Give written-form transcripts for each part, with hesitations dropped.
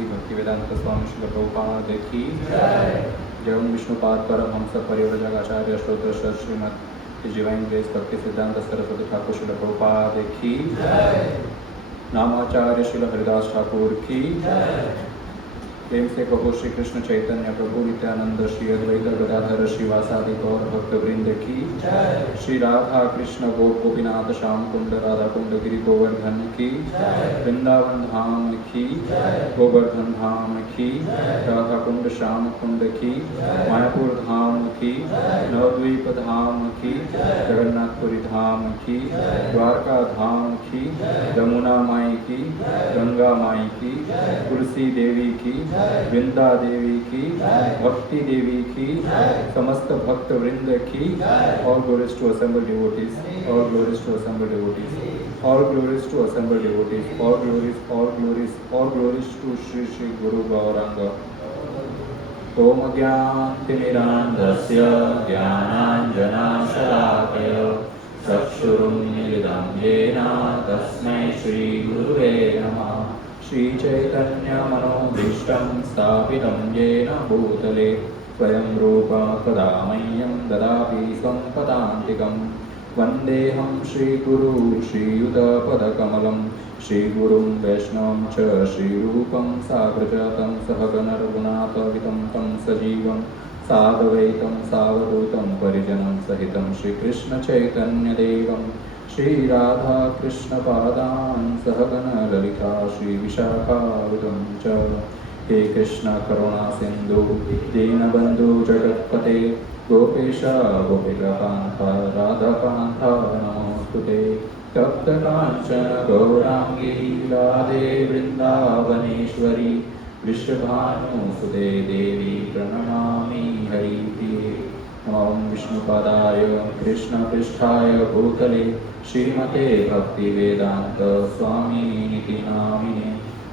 की भक्ति वेदांत स्वामी श्री प्रभुपाद की जय। ओम विष्णुपाद परमहंस परिव्राजक आचार्य श्रोत्र श्रीमद डिवाइन ग्रेस भक्ति सिद्धांत सरस्वती ठाकुर श्री प्रभुपाद की नामाचार्य श्री हरिदास ठाकुर की प्रेम से कहो श्री कृष्ण चैतन्य प्रभु नित्यानंद श्री अद्वैत गदाधर श्रीवासादि गौर भक्त वृंद की श्री राधा कृष्ण गोपीनाथ श्याम कुंड राधा कुंड गिरि गोवर्धन की वृंदावन धाम की गोवर्धन धाम की राधा कुंड श्याम कुंड की मायापुर धाम की नवद्वीप धाम की जगन्नाथपुरी धाम की द्वारका धाम की यमुना माई की गंगा माई की तुलसी देवी की वृंदा देवी की भक्ति देवी की समस्त भक्त वृंद की all glories to assembled devotees, all glories to assembled devotees, all glories to assembled devotees, all glories to Shri Shri Guru Gauranga. Om Ajnanatimirandhasya Jnananjanashalakaya Chakshurunmilitam Yena Tasmai Shri Gurave Namah. Shri Chaitanya मनोभीष्टं स्थापितं येन भूतले स्वयं रूप कदा मह्यं ददाति स्वं पदान्तिकं वन्देऽहं श्रीगुरु श्रीयुतपदकमलं श्रीगुरुं वैष्णवं च श्रीरूपं साग्रजातं सहगणरघुनाथवितं तं सजीवं साद्वैतं सावधूतं परिजनं सहितं श्रीकृष्णचैतन्यदेवं श्री राधा कृष्ण पादान् सहगण ललिता श्री विशाखावतं च हे कृष्ण करुणा सिंधु दीनबंधु जगत्पते गोपेश गोपिकान्त राधाकान्त नमोस्तुते तप्त कांचन गौरांगी राधे वृंदावनेश्वरी वृषभानुसुते देवी प्रणमामि हरिप्रिये। ओम विष्णुपादाय कृष्णपृष्ठाय भूतले श्रीमते भक्तिवेदांत स्वामिनिति नामिने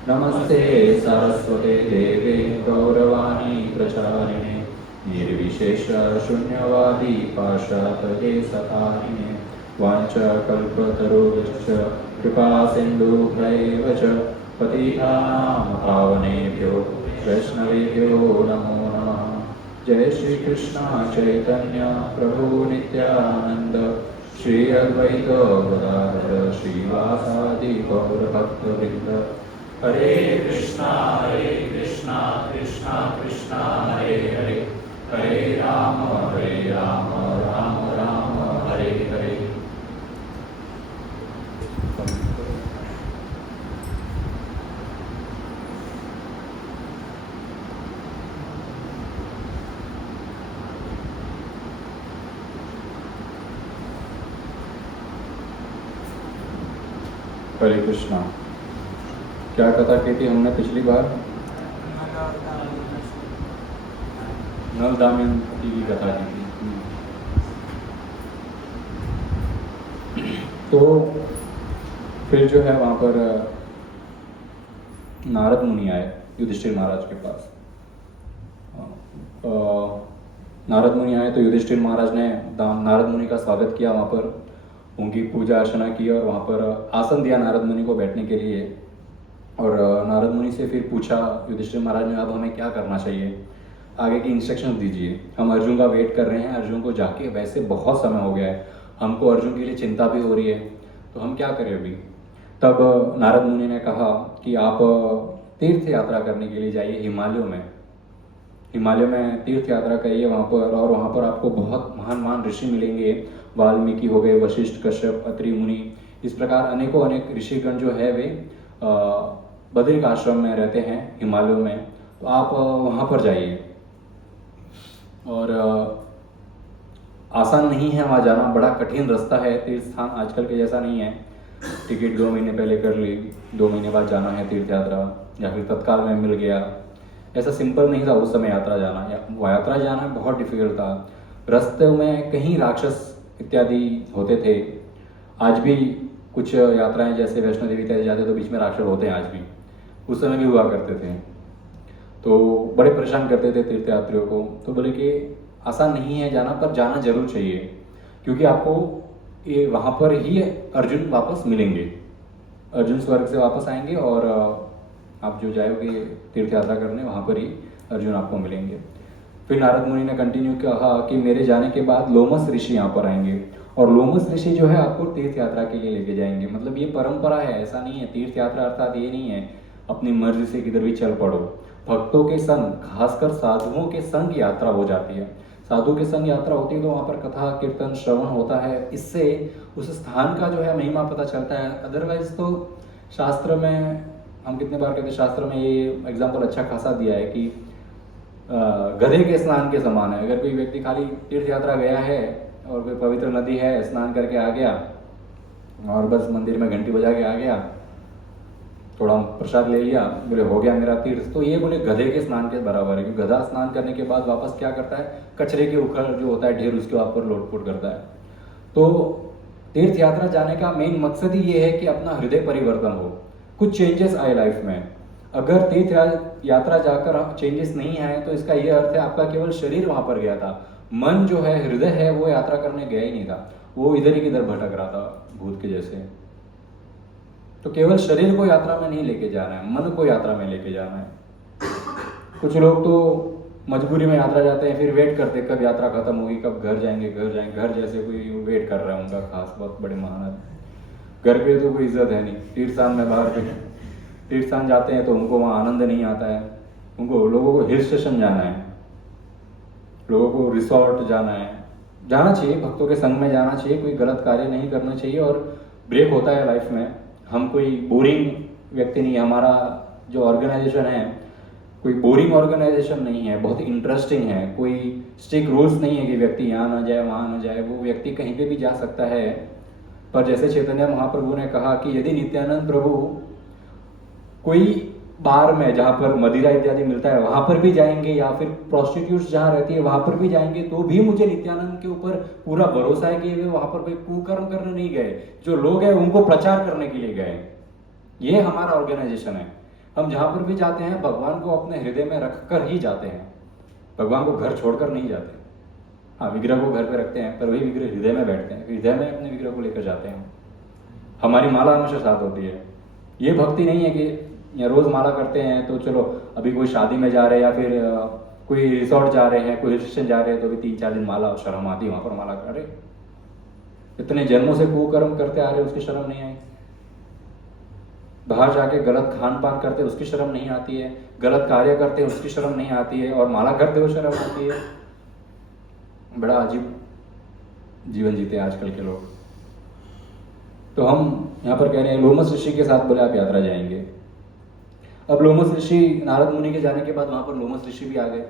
नमस्ते सरस्वते देवे गौरवाणी प्रचारिणे निर्विशेष शून्यवादी पाशातदेशतारिणे वाञ्छाकल्पतरुश्च कृपा सिन्धुभ्यैव च पतितानां पावनेभ्यो वैष्णवेभ्यो नमो नमः। जय श्री कृष्ण चैतन्य प्रभु नित्यानंद श्री अद्वैत गदाधर श्रीवासादि गौर भक्तवृंद। हरे कृष्णा कृष्णा कृष्णा हरे हरे हरे राम राम राम हरे हरे। हरे कृष्णा। क्या कथा की थी हमने पिछली बार? नल दमयंती की कथा की थी। तो फिर जो है वहाँ पर नारद मुनि आए युधिष्ठिर महाराज के पास। नारद मुनि आए तो युधिष्ठिर महाराज ने नारद मुनि का स्वागत किया, वहाँ पर उनकी पूजा अर्चना की और वहाँ पर आसन दिया नारद मुनि को बैठने के लिए। और नारद मुनि से फिर पूछा युधिष्ठिर महाराज ने, अब हमें क्या करना चाहिए, आगे की इंस्ट्रक्शंस दीजिए। हम अर्जुन का वेट कर रहे हैं, अर्जुन को जाके वैसे बहुत समय हो गया है, हमको अर्जुन के लिए चिंता भी हो रही है, तो हम क्या करें अभी। तब नारद मुनि ने कहा कि आप तीर्थ यात्रा करने के लिए जाइए हिमालयों में तीर्थ यात्रा करिए वहाँ पर, और वहाँ पर आपको बहुत महान ऋषि मिलेंगे। वाल्मीकि हो गए, वशिष्ठ, कश्यप, अत्रि मुनि, इस प्रकार अनेक ऋषिगण जो है वे बद्रिक आश्रम में रहते हैं हिमालयों में, तो आप वहाँ पर जाइए। और आसान नहीं है वहाँ जाना, बड़ा कठिन रास्ता है, तीर्थ स्थान आजकल के जैसा नहीं है। टिकट 2 महीने पहले कर ली, 2 महीने बाद जाना है तीर्थ यात्रा, या फिर तत्काल में मिल गया, ऐसा सिंपल नहीं था उस समय यात्रा जाना बहुत डिफिकल्ट था। रास्ते में कहीं राक्षस इत्यादि होते थे। आज भी कुछ यात्राएं जैसे वैष्णो देवी इत्यादि जाते तो बीच में राक्षस होते हैं, आज भी, उस समय भी हुआ करते थे, तो बड़े परेशान करते थे तीर्थयात्रियों को। तो बोले कि आसान नहीं है जाना, पर जाना जरूर चाहिए, क्योंकि आपको ये वहाँ पर ही अर्जुन वापस मिलेंगे, अर्जुन स्वर्ग से वापस आएंगे और आप जो जाओगे तीर्थ यात्रा करने वहाँ पर ही अर्जुन आपको मिलेंगे। फिर नारद मुनि ने कंटिन्यू कहा कि मेरे जाने के बाद लोमस ऋषि यहाँ पर आएंगे और लोमस ऋषि जो है आपको तीर्थ यात्रा के लिए लेके जाएंगे। मतलब ये परंपरा है, ऐसा नहीं है। तीर्थ यात्रा अर्थात ये नहीं है अपनी मर्जी से किधर भी चल पड़ो। भक्तों के संग, खासकर साधुओं के संग यात्रा हो जाती है। साधु के संग यात्रा होती है तो वहाँ पर कथा कीर्तन श्रवण होता है, इससे उस स्थान का जो है महिमा पता चलता है। अदरवाइज तो शास्त्र में हम कितने बार कहते हैं, शास्त्र में ये एग्जाम्पल अच्छा खासा दिया है कि गधे के स्नान के समान है। अगर कोई व्यक्ति खाली तीर्थ यात्रा गया है और कोई पवित्र नदी है, स्नान करके आ गया और बस मंदिर में घंटी बजा के आ गया, थोड़ा प्रसाद ले लिया, बोले हो गया मेरा तीर्थ, तो ये बोले गधे के स्नान के बराबर है। क्योंकि गधा स्नान करने के बाद वापस क्या करता है, कचरे के उखड़ जो होता है ढेर, उसके ऊपर लोटपोट करता है। तो तीर्थ यात्रा जाने का मेन मकसद ही ये है कि अपना हृदय परिवर्तन हो, कुछ चेंजेस आए लाइफ में। अगर तीर्थ यात्रा जाकर चेंजेस नहीं आए तो इसका ये अर्थ है आपका केवल शरीर वहां पर गया था, मन जो है, हृदय है, वो यात्रा करने गया ही नहीं था, वो इधर ही किधर भटक रहा था भूत के जैसे। तो केवल शरीर को यात्रा में नहीं लेके जाना है, मन को यात्रा में लेके जाना है। कुछ लोग तो मजबूरी में यात्रा जाते हैं, फिर वेट करते कब यात्रा खत्म होगी, कब घर जाएंगे। घर जैसे कोई वेट कर रहा है उनका खास, बहुत बड़े महान। घर पे तो कोई इज्जत है नहीं, तीर्थ स्थान में बाहर पे तीर्थ स्थान जाते हैं तो उनको वहाँ आनंद नहीं आता है। उनको, लोगों को हिल स्टेशन जाना है, लोगों को रिसोर्ट जाना चाहिए, भक्तों के संग में जाना चाहिए, कोई गलत कार्य नहीं करना चाहिए। और ब्रेक होता है लाइफ में, हम कोई बोरिंग व्यक्ति नहीं है। हमारा जो ऑर्गेनाइजेशन है कोई बोरिंग ऑर्गेनाइजेशन नहीं है, बहुत इंटरेस्टिंग है। कोई स्ट्रिक्ट रूल्स नहीं है कि व्यक्ति यहाँ ना जाए वहाँ ना जाए, वो व्यक्ति कहीं पे भी जा सकता है। पर जैसे चैतन्य महाप्रभु ने कहा कि यदि नित्यानंद प्रभु कोई बार में जहाँ पर मदिरा इत्यादि मिलता है वहां पर भी जाएंगे, या फिर प्रोस्टिट्यूट्स जहाँ रहती है वहां पर भी जाएंगे, तो भी मुझे नित्यानंद के ऊपर पूरा भरोसा है कि वे वहां पर कोई कुकर्म करने नहीं गए, जो लोग हैं उनको प्रचार करने के लिए गए। ये हमारा ऑर्गेनाइजेशन है। हम जहां पर भी जाते हैं भगवान को अपने हृदय में रखकर ही जाते हैं, भगवान को घर छोड़कर नहीं जाते। हाँ, विग्रह को घर पे रखते हैं पर वही विग्रह हृदय में बैठते हैं, हृदय में अपने विग्रह को लेकर जाते हैं। हमारी माला हमेशा साथ होती है। ये भक्ति नहीं है कि या रोज माला करते हैं तो चलो अभी कोई शादी में जा रहे हैं या फिर कोई रिसोर्ट जा रहे हैं, कोई हिल स्टेशन जा रहे हैं तो भी 3-4 दिन माला, शर्म आती वहां पर माला कर रहे। इतने जन्मों से कुकर्म करते आ रहे, उसकी शर्म नहीं आई। बाहर जाके गलत खान पान करते उसकी शर्म नहीं आती है, गलत कार्य करते उसकी शर्म नहीं आती है, और माला करते हुए शर्म आती है। बड़ा अजीब जीवन जीते हैं आजकल के लोग। तो हम यहाँ पर कह रहे हैं लोमस ऋषि के साथ बोले आप यात्रा जाएंगे। अब लोमस ऋषि, नारद मुनि के जाने के बाद वहां पर लोमस ऋषि भी आ गए।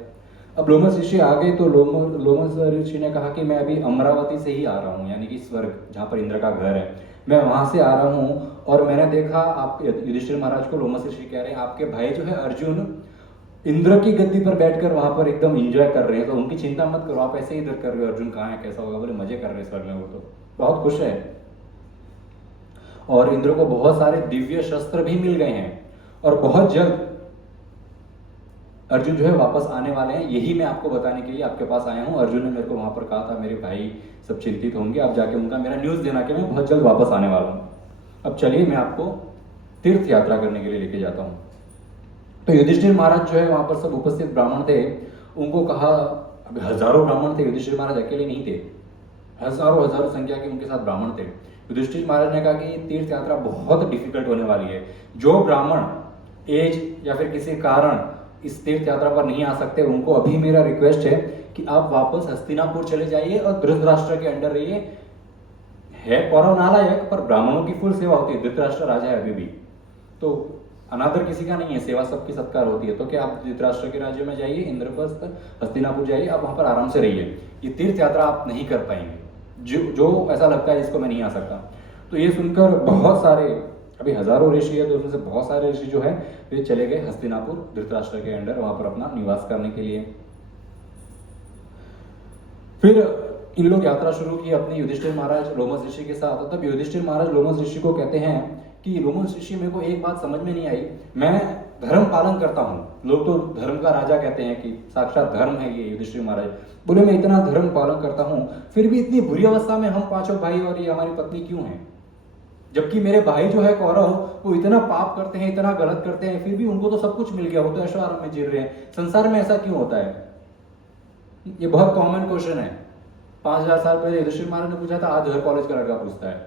अब लोमस ऋषि आ गए तो लोमस ऋषि ने कहा कि मैं अभी अमरावती से ही आ रहा हूँ, यानी कि स्वर्ग जहाँ पर इंद्र का घर है, मैं वहां से आ रहा हूँ। और मैंने देखा, आप युधिष्ठिर महाराज को लोमस ऋषि कह रहे हैं आपके भाई जो है अर्जुन इंद्र की गद्दी पर बैठकर वहां पर एकदम एंजॉय कर रहे हैं, तो उनकी चिंता मत करो, आप ऐसे ही इधर कर रहे हो। अर्जुन कहाँ है, कैसा होगा, बोले मजे कर रहे हैं स्वर्ग में, वो तो बहुत खुश है। और इंद्र को बहुत सारे दिव्य शस्त्र भी मिल गए हैं और बहुत जल्द अर्जुन जो है वापस आने वाले हैं। यही मैं आपको बताने के लिए आपके पास आया हूँ। अर्जुन ने मेरे को वहां पर कहा था मेरे भाई सब चिंतित होंगे, आप जाके उनका मेरा न्यूज देना कि मैं बहुत जल्द वापस आने वाला हूँ। अब चलिए मैं आपको तीर्थ यात्रा करने के लिए लेके जाता हूँ। तो युधिष्ठिर महाराज जो है वहां पर सब उपस्थित ब्राह्मण थे, उनको कहा, अब हजारों ब्राह्मण थे, युधिष्ठिर महाराज अकेले नहीं थे, हजारों संख्या के उनके साथ ब्राह्मण थे। युधिष्ठिर महाराज ने कहा कि तीर्थ यात्रा बहुत डिफिकल्ट होने वाली है। जो ब्राह्मण एज या फिर किसी कारण इस तीर्थ यात्रा पर नहीं आ सकते, उनको अभी मेरा रिक्वेस्ट है कि आप वापस हस्तिनापुर चले जाइए और धृतराष्ट्र के अंडर रहिए। है कौरव नालायक, पर ब्राह्मणों की फुल सेवा होती है। धृतराष्ट्र राजा है अभी भी, तो अनादर किसी का नहीं है, सेवा सबकी सत्कार होती है। तो क्या आप धृतराष्ट्र के राज्य में जाइए, इंद्रप्रस्थ हस्तिनापुर जाइए, आप वहां पर आराम से रहिए। ये तीर्थ यात्रा आप नहीं कर पाएंगे, जो ऐसा लगता है जिसको मैं नहीं आ सकता। तो ये सुनकर बहुत सारे, अभी हजारों ऋषि है तो उसमें से बहुत सारे ऋषि जो है वे चले गए हस्तिनापुर धृतराष्ट्र के अंडर, वहां पर अपना निवास करने के लिए। फिर इन लोग यात्रा शुरू की अपने युधिष्ठिर महाराज लोमस ऋषि के साथ। तब युधिष्ठिर महाराज लोमस ऋषि को कहते हैं कि लोमस ऋषि, मेरे को एक बात समझ में नहीं आई, मैं धर्म पालन करता हूँ, लोग तो धर्म का राजा कहते हैं कि साक्षात धर्म है ये युधिष्ठिर महाराज, बोले मैं इतना धर्म पालन करता हूँ, फिर भी इतनी बुरी अवस्था में हम पांचों भाई और ये हमारी पत्नी क्यों है? जबकि मेरे भाई जो है कौरव, वो इतना पाप करते हैं, इतना गलत करते हैं, फिर भी उनको तो सब कुछ मिल गया, वो तो ऐशो आराम में जी रहे हैं। संसार में ऐसा क्यों होता है? ये बहुत कॉमन क्वेश्चन है। 5000 साल पहले युधिष्ठिर महाराज ने पूछा था, आज हर कॉलेज का लड़का पूछता है।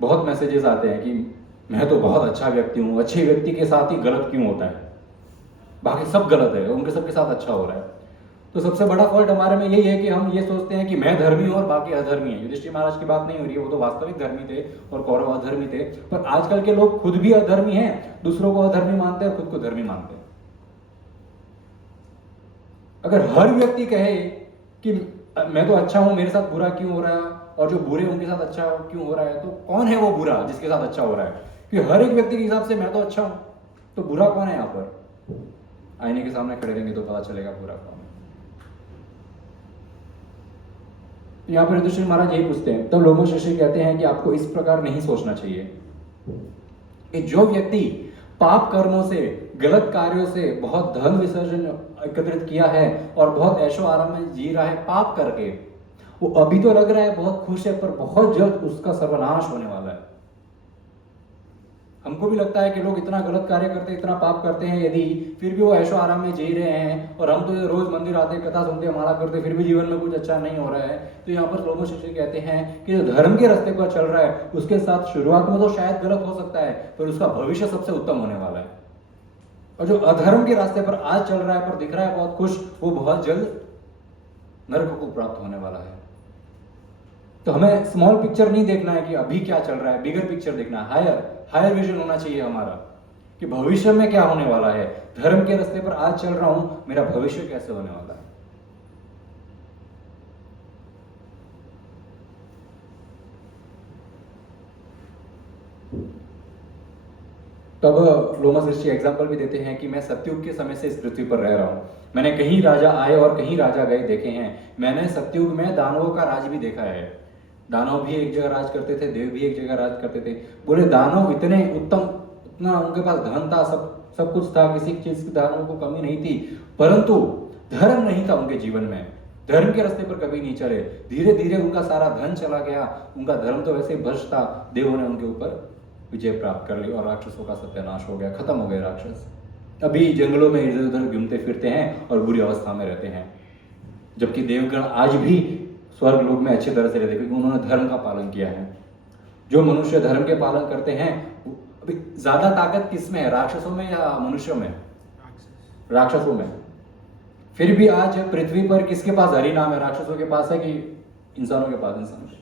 बहुत मैसेजेस आते हैं कि मैं तो बहुत अच्छा व्यक्ति हूँ, अच्छे व्यक्ति के साथ ही गलत क्यों होता है, बाकी सब गलत है, उनके सबके साथ अच्छा हो रहा है। तो सबसे बड़ा फॉल्ट हमारे में यही है कि हम ये सोचते हैं कि मैं धर्मी हूं और बाकी अधर्मी है। युधिष्ठिर महाराज की बात नहीं हो रही है, वो तो वास्तविक धर्मी थे और कौरव अधर्मी थे। पर आजकल के लोग खुद भी अधर्मी हैं, दूसरों को अधर्मी मानते हैं और खुद को धर्मी मानते हैं। अगर हर व्यक्ति कहे कि मैं तो अच्छा हूं, मेरे साथ बुरा क्यों हो रहा है, और जो बुरे उनके साथ अच्छा क्यों हो रहा है, तो कौन है वो बुरा जिसके साथ अच्छा हो रहा है? क्योंकि हर एक व्यक्ति के हिसाब से मैं तो अच्छा हूं, तो बुरा कौन है? यहाँ पर आईने के सामने खड़े रहेंगे तो पता चलेगा बुरा कौन है। यहाँ पर युधिष्ठिर महाराज यही पूछते हैं। तब लोमश ऋषि कहते हैं कि आपको इस प्रकार नहीं सोचना चाहिए कि जो व्यक्ति पाप कर्मों से, गलत कार्यों से बहुत धन विसर्जन एकत्रित किया है और बहुत ऐशो आराम में जी रहा है पाप करके, वो अभी तो लग रहा है बहुत खुश है, पर बहुत जल्द उसका सर्वनाश होने वाला है। हमको भी लगता है कि लोग इतना गलत कार्य करते हैं, इतना पाप करते हैं, यदि फिर भी वो ऐशो आराम में जी रहे हैं, और हम तो रोज मंदिर आते, कथा सुनते, माला करते, फिर भी जीवन में कुछ अच्छा नहीं हो रहा है। तो यहाँ पर लोमश ऋषि कहते हैं कि जो धर्म के रास्ते पर चल रहा है, उसके साथ शुरुआत में तो शायद गलत हो सकता है, पर उसका भविष्य सबसे उत्तम होने वाला है। और जो अधर्म के रास्ते पर आज चल रहा है, पर दिख रहा है बहुत खुश, वो बहुत जल्द नरक को प्राप्त होने वाला है। तो हमें स्मॉल पिक्चर नहीं देखना है कि अभी क्या चल रहा है, बिगर पिक्चर देखना है। हायर विजन होना चाहिए हमारा कि भविष्य में क्या होने वाला है। धर्म के रास्ते पर आज चल रहा हूं, मेरा भविष्य कैसे होने वाला है। तब लोमश ऋषि एग्जाम्पल भी देते हैं कि मैं सतयुग के समय से इस पृथ्वी पर रह रहा हूं। मैंने कहीं राजा आए और कहीं राजा गए देखे हैं। मैंने सतयुग में दानवों का राज भी देखा है। दानव भी एक जगह राज करते थे, देव भी एक जगह राज करते थे। बोले दानव इतने उत्तम, इतना उनके पास धन था, सब कुछ था, किसी चीज की दानवों को कमी नहीं थी, परंतु धर्म नहीं था उनके जीवन में। धर्म के रास्ते पर कभी नहीं चले। धीरे धीरे उनका सारा धन चला गया, उनका धर्म तो वैसे भ्रष्ट था। देवों ने उनके ऊपर विजय प्राप्त कर ली और राक्षसों का सत्यानाश हो गया, खत्म हो गए राक्षस। अभी जंगलों में इधर उधर घूमते फिरते हैं और बुरी अवस्था में रहते हैं, जबकि देवगण आज भी स्वर्ग लोक में अच्छी तरह से रहते, क्योंकि उन्होंने धर्म का पालन किया है। जो मनुष्य धर्म के पालन करते हैं, अभी ज्यादा ताकत किसमें है, राक्षसों में या मनुष्यों में? राक्षसों में। फिर भी आज पृथ्वी पर किसके पास हरि नाम है? राक्षसों के पास है कि इंसानों के पास? इंसानों के पास।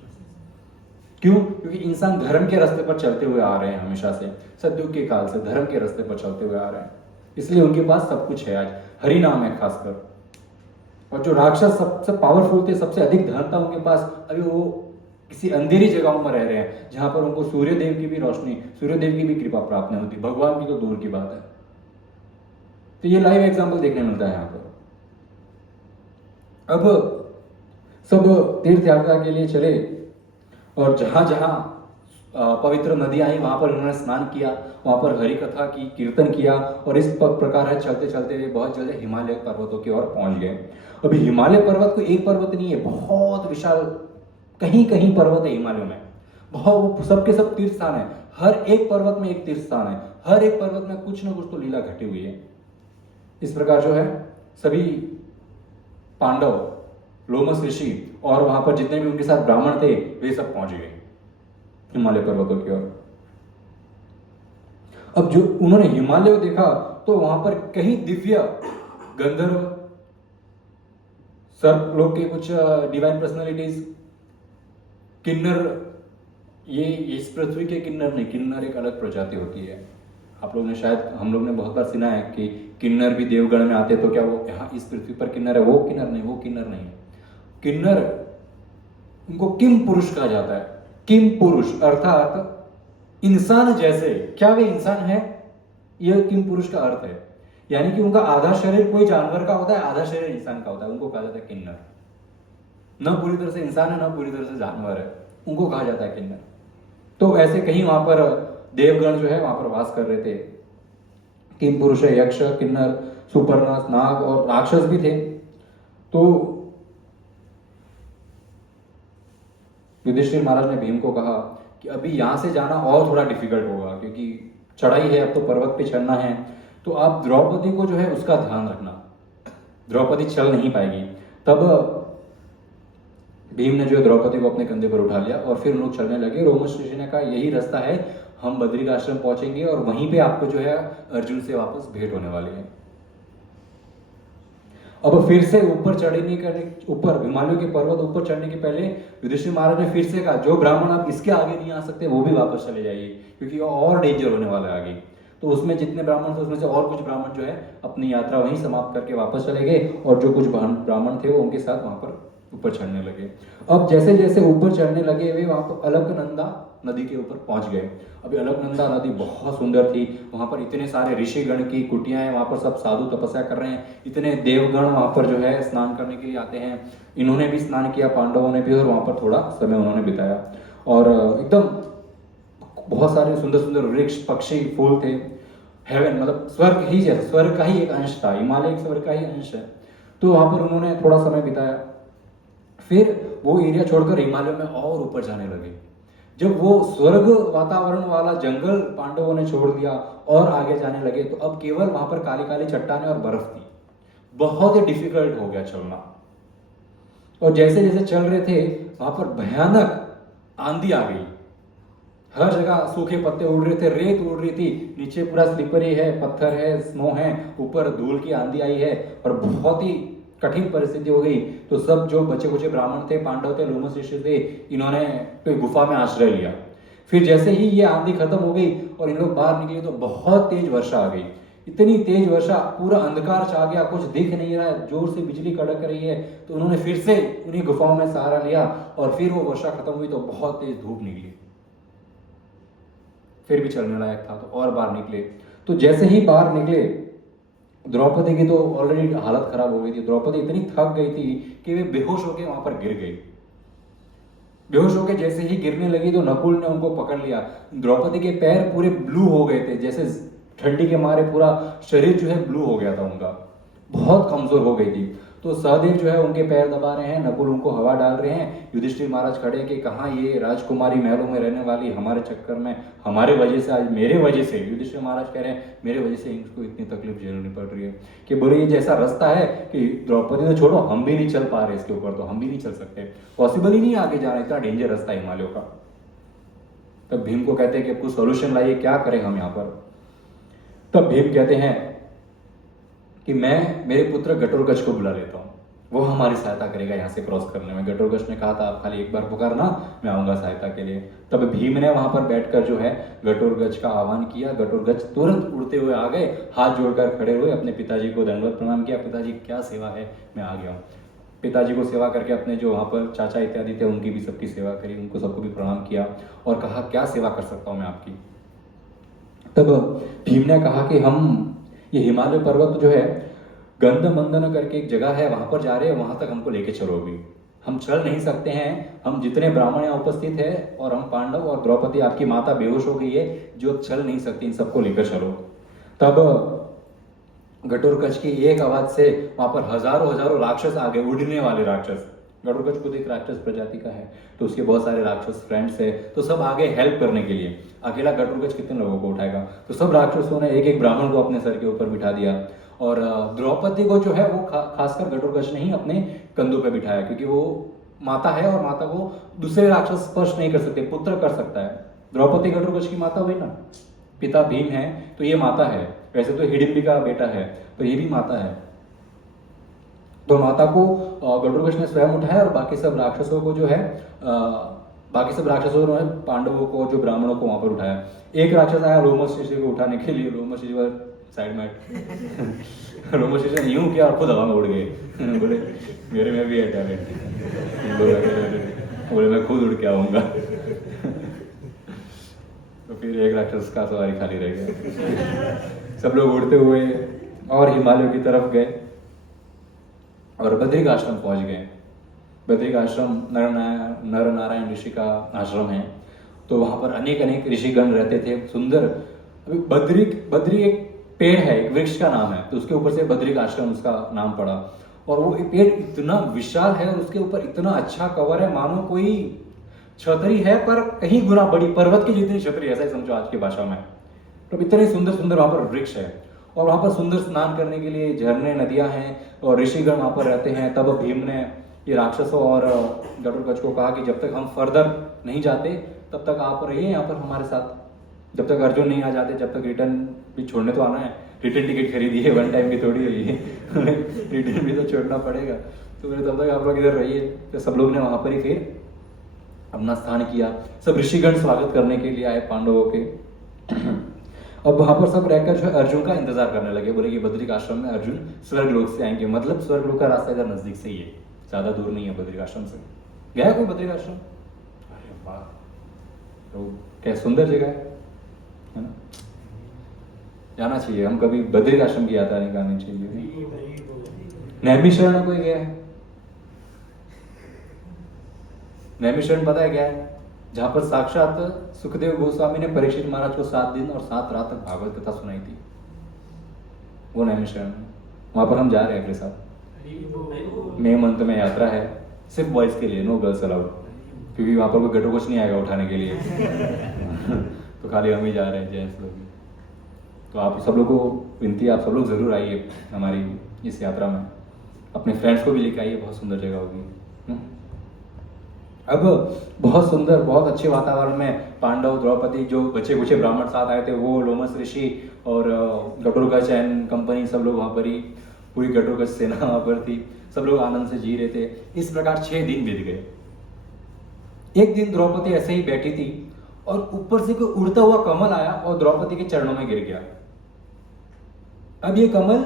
क्यों? क्योंकि इंसान धर्म के रास्ते पर चलते हुए आ रहे हैं, हमेशा से सतयुग के काल से धर्म के रास्ते पर चलते हुए आ रहे हैं, इसलिए उनके पास सब कुछ है। आज हरि नाम है खासकर। और जो राक्षस सबसे पावरफुल थे, सबसे अधिक धन था उनके पास, अभी वो किसी अंधेरी जगहों में रह रहे हैं, जहां पर उनको सूर्य देव की भी रोशनी, सूर्य देव की भी कृपा प्राप्त नहीं होती, भगवान की तो दूर की बात है। तो ये लाइव एग्जाम्पल देखने मिलता है यहाँ पर। अब सब तीर्थ यात्रा के लिए चले और जहां जहां पवित्र नदी आई, वहां पर उन्होंने स्नान किया, वहां पर हरि कथा की, कीर्तन किया, और इस प्रकार है चलते चलते बहुत जल्द हिमालय पर्वतों की ओर पहुंच गए। अभी हिमालय पर्वत कोई एक पर्वत नहीं है, बहुत विशाल, कहीं कहीं पर्वत है हिमालय में, बहुत सबके सब तीर्थ स्थान है। हर एक पर्वत में एक तीर्थ स्थान है, हर एक पर्वत में कुछ ना कुछ तो लीला घटी हुई है। इस प्रकार जो है सभी पांडव, लोमश ऋषि और वहां पर जितने भी उनके साथ ब्राह्मण थे, वे सब पहुंच गए हिमालय पर्वतों की ओर। अब जो उन्होंने हिमालय देखा, तो वहां पर कहीं दिव्य गंधर्व, सर्प लोग के कुछ डिवाइन पर्सनालिटीज, किन्नर, ये इस पृथ्वी के किन्नर नहीं, किन्नर एक अलग प्रजाति होती है। आप लोग ने शायद, हम लोग ने बहुत बार सुना है कि किन्नर भी देवगण में आते, तो क्या वो यहाँ इस पृथ्वी पर किन्नर है? वो किन्नर नहीं, वो किन्नर नहीं है। किन्नर, उनको किम पुरुष कहा जाता है। किम पुरुष अर्थात इंसान जैसे। क्या वे इंसान है? यह किम पुरुष का अर्थ है। यानी कि उनका आधा शरीर कोई जानवर का होता है, आधा शरीर इंसान का होता है, उनको कहा जाता है किन्नर। न पूरी तरह से इंसान है, न पूरी तरह से जानवर है, उनको कहा जाता है किन्नर। तो ऐसे कहीं वहां पर देवगण जो है वहां पर वास कर रहे थे। किम पुरुष है, यक्ष, किन्नर, सुपर्णा, नाग और राक्षस भी थे। तो युधिष्ठिर महाराज ने भीम को कहा कि अभी यहाँ से जाना और थोड़ा डिफिकल्ट होगा, क्योंकि चढ़ाई है, अब तो पर्वत पे चढ़ना है। तो आप द्रौपदी को जो है उसका ध्यान रखना, द्रौपदी चल नहीं पाएगी। तब भीम ने जो है द्रौपदी को अपने कंधे पर उठा लिया और फिर उन लोग चलने लगे। रोमस ऋषि ने कहा यही रास्ता है, हम बद्रिक आश्रम पहुंचेंगे और वहीं पे आपको जो है अर्जुन से वापस भेंट होने वाली है। अब फिर से ऊपर चढ़ने के ऊपर हिमालय के पर्वत ऊपर चढ़ने के पहले युधिष्ठिर महाराज ने फिर से कहा जो ब्राह्मण आप इसके आगे नहीं आ सकते वो भी वापस चले जाइए, क्योंकि और डेंजर होने वाला है आगे। तो उसमें जितने ब्राह्मण थे उसमें से और कुछ ब्राह्मण जो है अपनी यात्रा वहीं समाप्त करके वापस चले गए और जो कुछ ब्राह्मण थे वो उनके साथ वहां पर ऊपर चढ़ने लगे। अब जैसे जैसे ऊपर चढ़ने लगे वे वहां पर अलकनंदा नदी के ऊपर पहुंच गए। अभी अलकनंदा नदी बहुत सुंदर थी, वहां पर इतने सारे ऋषिगण की कुटियां हैं, वहां पर सब साधु तपस्या कर रहे हैं, इतने देवगण वहां पर जो है स्नान करने के लिए आते हैं। इन्होंने भी स्नान किया, पांडवों ने भी, और वहां पर थोड़ा समय उन्होंने बिताया। और एकदम बहुत सारे सुंदर सुंदर वृक्ष, पक्षी, फूल थे। हेवन मतलब स्वर्ग ही है, स्वर्ग का ही एक अंश था, हिमालय एक स्वर्ग का ही अंश है। तो वहां पर उन्होंने थोड़ा समय बिताया, फिर वो एरिया छोड़कर हिमालय में और ऊपर जाने लगे। जब वो स्वर्ग वातावरण वाला जंगल पांडवों ने छोड़ दिया और आगे जाने लगे तो अब केवल वहां पर काली काली चट्टानें और बर्फ थी। बहुत ही डिफिकल्ट हो गया चलना। और जैसे जैसे चल रहे थे वहां पर भयानक आंधी आ गई, हर जगह सूखे पत्ते उड़ रहे थे, रेत उड़ रही थी, नीचे पूरा स्लिपरी है, पत्थर है, स्नो है, ऊपर धूल की आंधी आई है और बहुत ही कठिन परिस्थिति हो गई। तो सब जो बचे कुचे ब्राह्मण थे, पांडव थे, लोमस ऋषि थे, इन्होंने कोई गुफा में आश्रय लिया। फिर जैसे ही ये आंधी खत्म हो गई और इन लोग बाहर निकले तो बहुत तेज वर्षा आ गई, इतनी तेज वर्षा, पूरा अंधकार छा गया, कुछ दिख नहीं रहा है, जोर से बिजली कड़क रही है। तो उन्होंने फिर से उन्हीं गुफाओं में सहारा लिया और फिर वो वर्षा खत्म हुई तो बहुत तेज धूप निकली, फिर भी चलने लायक था तो और बाहर निकले। तो जैसे ही बाहर निकले द्रौपदी की तो ऑलरेडी हालत खराब हो गई थी। द्रौपदी इतनी थक गई थी कि वे बेहोश होकर वहां पर गिर गई। बेहोश होकर जैसे ही गिरने लगी तो नकुल ने उनको पकड़ लिया। द्रौपदी के पैर पूरे ब्लू हो गए थे, जैसे ठंडी के मारे पूरा शरीर जो है ब्लू हो गया था उनका, बहुत कमजोर हो गई थी। तो सहदेव जो है उनके पैर दबा रहे हैं, नकुल उनको हवा डाल रहे हैं। युधिष्ठिर महाराज खड़े कि कहाँ ये राजकुमारी महलों में रहने वाली हमारे चक्कर में, हमारे वजह से, आज मेरे वजह से, युधिष्ठिर महाराज कह रहे हैं मेरे वजह से इनको इतनी तकलीफ झेलनी पड़ रही है। कि बोले ये जैसा रास्ता है कि द्रौपदी तो छोड़ो, हम भी नहीं चल पा रहे इसके ऊपर, तो हम भी नहीं चल सकते, पॉसिबल ही नहीं आगे जाना, इतना डेंजर रास्ता है हिमालयों का। तब भीम को कहते हैं कि कुछ सोल्यूशन लाइए, क्या करें हम यहाँ पर। तब भीम कहते हैं कि मैं मेरे पुत्र घटोत्कच को बुला लेता हूँ, वो हमारी सहायता करेगा यहाँ से क्रॉस करने में। घटोत्कच ने कहा था आप खाली एक बार पुकारना, मैं आऊंगा सहायता के लिए। तब भीम ने वहां पर बैठकर जो है घटोत्कच का आह्वान किया। घटोत्कच तुरंत उड़ते हुए आ गए, हाथ जोड़कर खड़े हुए, अपने पिताजी को दंडवत प्रणाम किया। पिताजी क्या सेवा है, मैं आ गया हूँ। पिताजी को सेवा करके अपने जो वहाँ पर चाचा इत्यादि थे उनकी भी सबकी सेवा करी, उनको सबको भी प्रणाम किया और कहा क्या सेवा कर सकता हूँ मैं आपकी। तब भीम ने कहा कि हम ये हिमालय पर्वत जो है गंध मंदन करके एक जगह है, वहां पर जा रहे हैं, वहां तक हमको लेके चलो। अभी हम चल नहीं सकते हैं, हम जितने ब्राह्मण यहाँ उपस्थित है और हम पांडव और द्रौपदी आपकी माता बेहोश हो गई है जो अब चल नहीं सकती, इन सबको लेकर चलो। तब घटोत्कच की एक आवाज से वहां पर हजारों हजारों राक्षस आ गए, उड़ने वाले राक्षस। घटोत्कच खुद एक राक्षस प्रजाति का है तो उसके बहुत सारे राक्षस फ्रेंड्स है, तो सब आगे हेल्प करने के लिए। अकेला घटोत्कच कितने लोगों को उठाएगा, तो सब राक्षसों ने एक एक ब्राह्मण को अपने सर के ऊपर बिठा दिया। और द्रौपदी को जो है वो खासकर घटोत्कच ने ही अपने कंधों पे बिठाया, क्योंकि वो माता है और माता को दूसरे राक्षस स्पर्श नहीं कर सकते, पुत्र कर सकता है। द्रौपदी घटोत्कच की माता हुई ना, पिता भीम है तो ये माता है, वैसे तो हिडिंबी का बेटा है तो ये भी माता है। तो माता को घटोत्कच ने स्वयं उठाया और बाकी सब राक्षसों को जो है बाकी सब राक्षसों ने पांडवों को, जो ब्राह्मणों को वहां पर उठाया। एक राक्षस आया लोमस ऋषि को उठाने के लिए, लोमस ऋषि साइड में लोमस ऋषि यूं किया और खुद हवा में उड़ गए। बोले मेरे में भी है टैलेंट, बोले मैं खुद उड़ के आऊंगा। तो फिर एक राक्षस का सवारी खाली रह गया। सब लोग उड़ते हुए और हिमालय की तरफ गए और बद्रिक आश्रम पहुंच गए। बद्रिक आश्रम नर नारायण ऋषि का आश्रम है, तो वहां पर अनेक अनेक ऋषिगण रहते थे, सुंदर। अभी बद्री एक पेड़ है, एक वृक्ष का नाम है, तो उसके ऊपर से बद्रिक आश्रम उसका नाम पड़ा। और वो पेड़ इतना विशाल है और उसके ऊपर इतना अच्छा कवर है, मानो कोई छतरी है पर कहीं गुना बड़ी, पर्वत की जितनी छतरी, ऐसा ही समझो आज की भाषा में। तो इतने सुंदर सुंदर वहाँ पर वृक्ष है, और वहाँ पर सुंदर स्नान करने के लिए झरने, नदियाँ हैं, और ऋषिगण वहाँ पर रहते हैं। तब भीम ने ये राक्षसों और घटोत्कच को कहा कि जब तक हम फर्दर नहीं जाते तब तक आप रहिए यहाँ पर हमारे साथ, जब तक अर्जुन नहीं आ जाते, जब तक रिटर्न भी छोड़ने तो आना है, रिटर्न टिकट खरीदी है, वन टाइम की थोड़ी है ये रिटर्न भी तो छोड़ना पड़ेगा, तो फिर तब तक आप लोग इधर रहिए। तो सब लोग ने वहाँ पर ही फिर अपना स्थान किया। सब ऋषिगण स्वागत करने के लिए आए पांडवों के। अब वहां पर सब रहकर जो है अर्जुन का इंतजार करने लगे, बोले कि बद्रिक आश्रम में अर्जुन स्वर्गलोक से आएंगे, मतलब स्वर्गलोक का रास्ता इधर नजदीक से ही है, ज्यादा दूर नहीं है बद्रिक आश्रम से। गया कोई बद्रिक आश्रम? अरे वाह, तो क्या सुंदर जगह है ना, जाना चाहिए। हम कभी बद्रिक आश्रम की यात्रा नहीं करनी चाहिए। नैमिषारण्य कोई गया है? नैमिषारण्य पता है क्या है? जहां पर साक्षात सुखदेव गोस्वामी ने परीक्षित महाराज को 7 दिन और 7 रात तक भागवत कथा सुनाई थी, वो नैमिषारण्य। वहां पर हम जा रहे हैं अगले साल, मई मंथ में यात्रा है, सिर्फ बॉयज के लिए, नो गर्ल्स अलाउड, क्योंकि वहां पर कोई घटोत्कच नहीं आएगा उठाने के लिए तो खाली हम ही जा रहे हैं, जेंट्स लोग। तो आप सब लोग को विनती है, आप सब लोग जरूर आइए हमारी इस यात्रा में, अपने फ्रेंड्स को भी लेकर आइए, बहुत सुंदर जगह होगी। अब बहुत सुंदर, बहुत अच्छे वातावरण में पांडव, द्रौपदी, जो बच्चे कुचे ब्राह्मण साथ आए थे वो, लोमस ऋषि और घटोत्कच एंड कंपनी, सब लोग वहाँ पर ही, पूरी घटोत्कच सेना वहाँ पर थी, सब लोग आनंद से जी रहे थे। इस प्रकार 6 दिन बीत गए। एक दिन द्रौपदी ऐसे ही बैठी थी और ऊपर से कोई उड़ता हुआ कमल आया और द्रौपदी के चरणों में गिर गया। अब ये कमल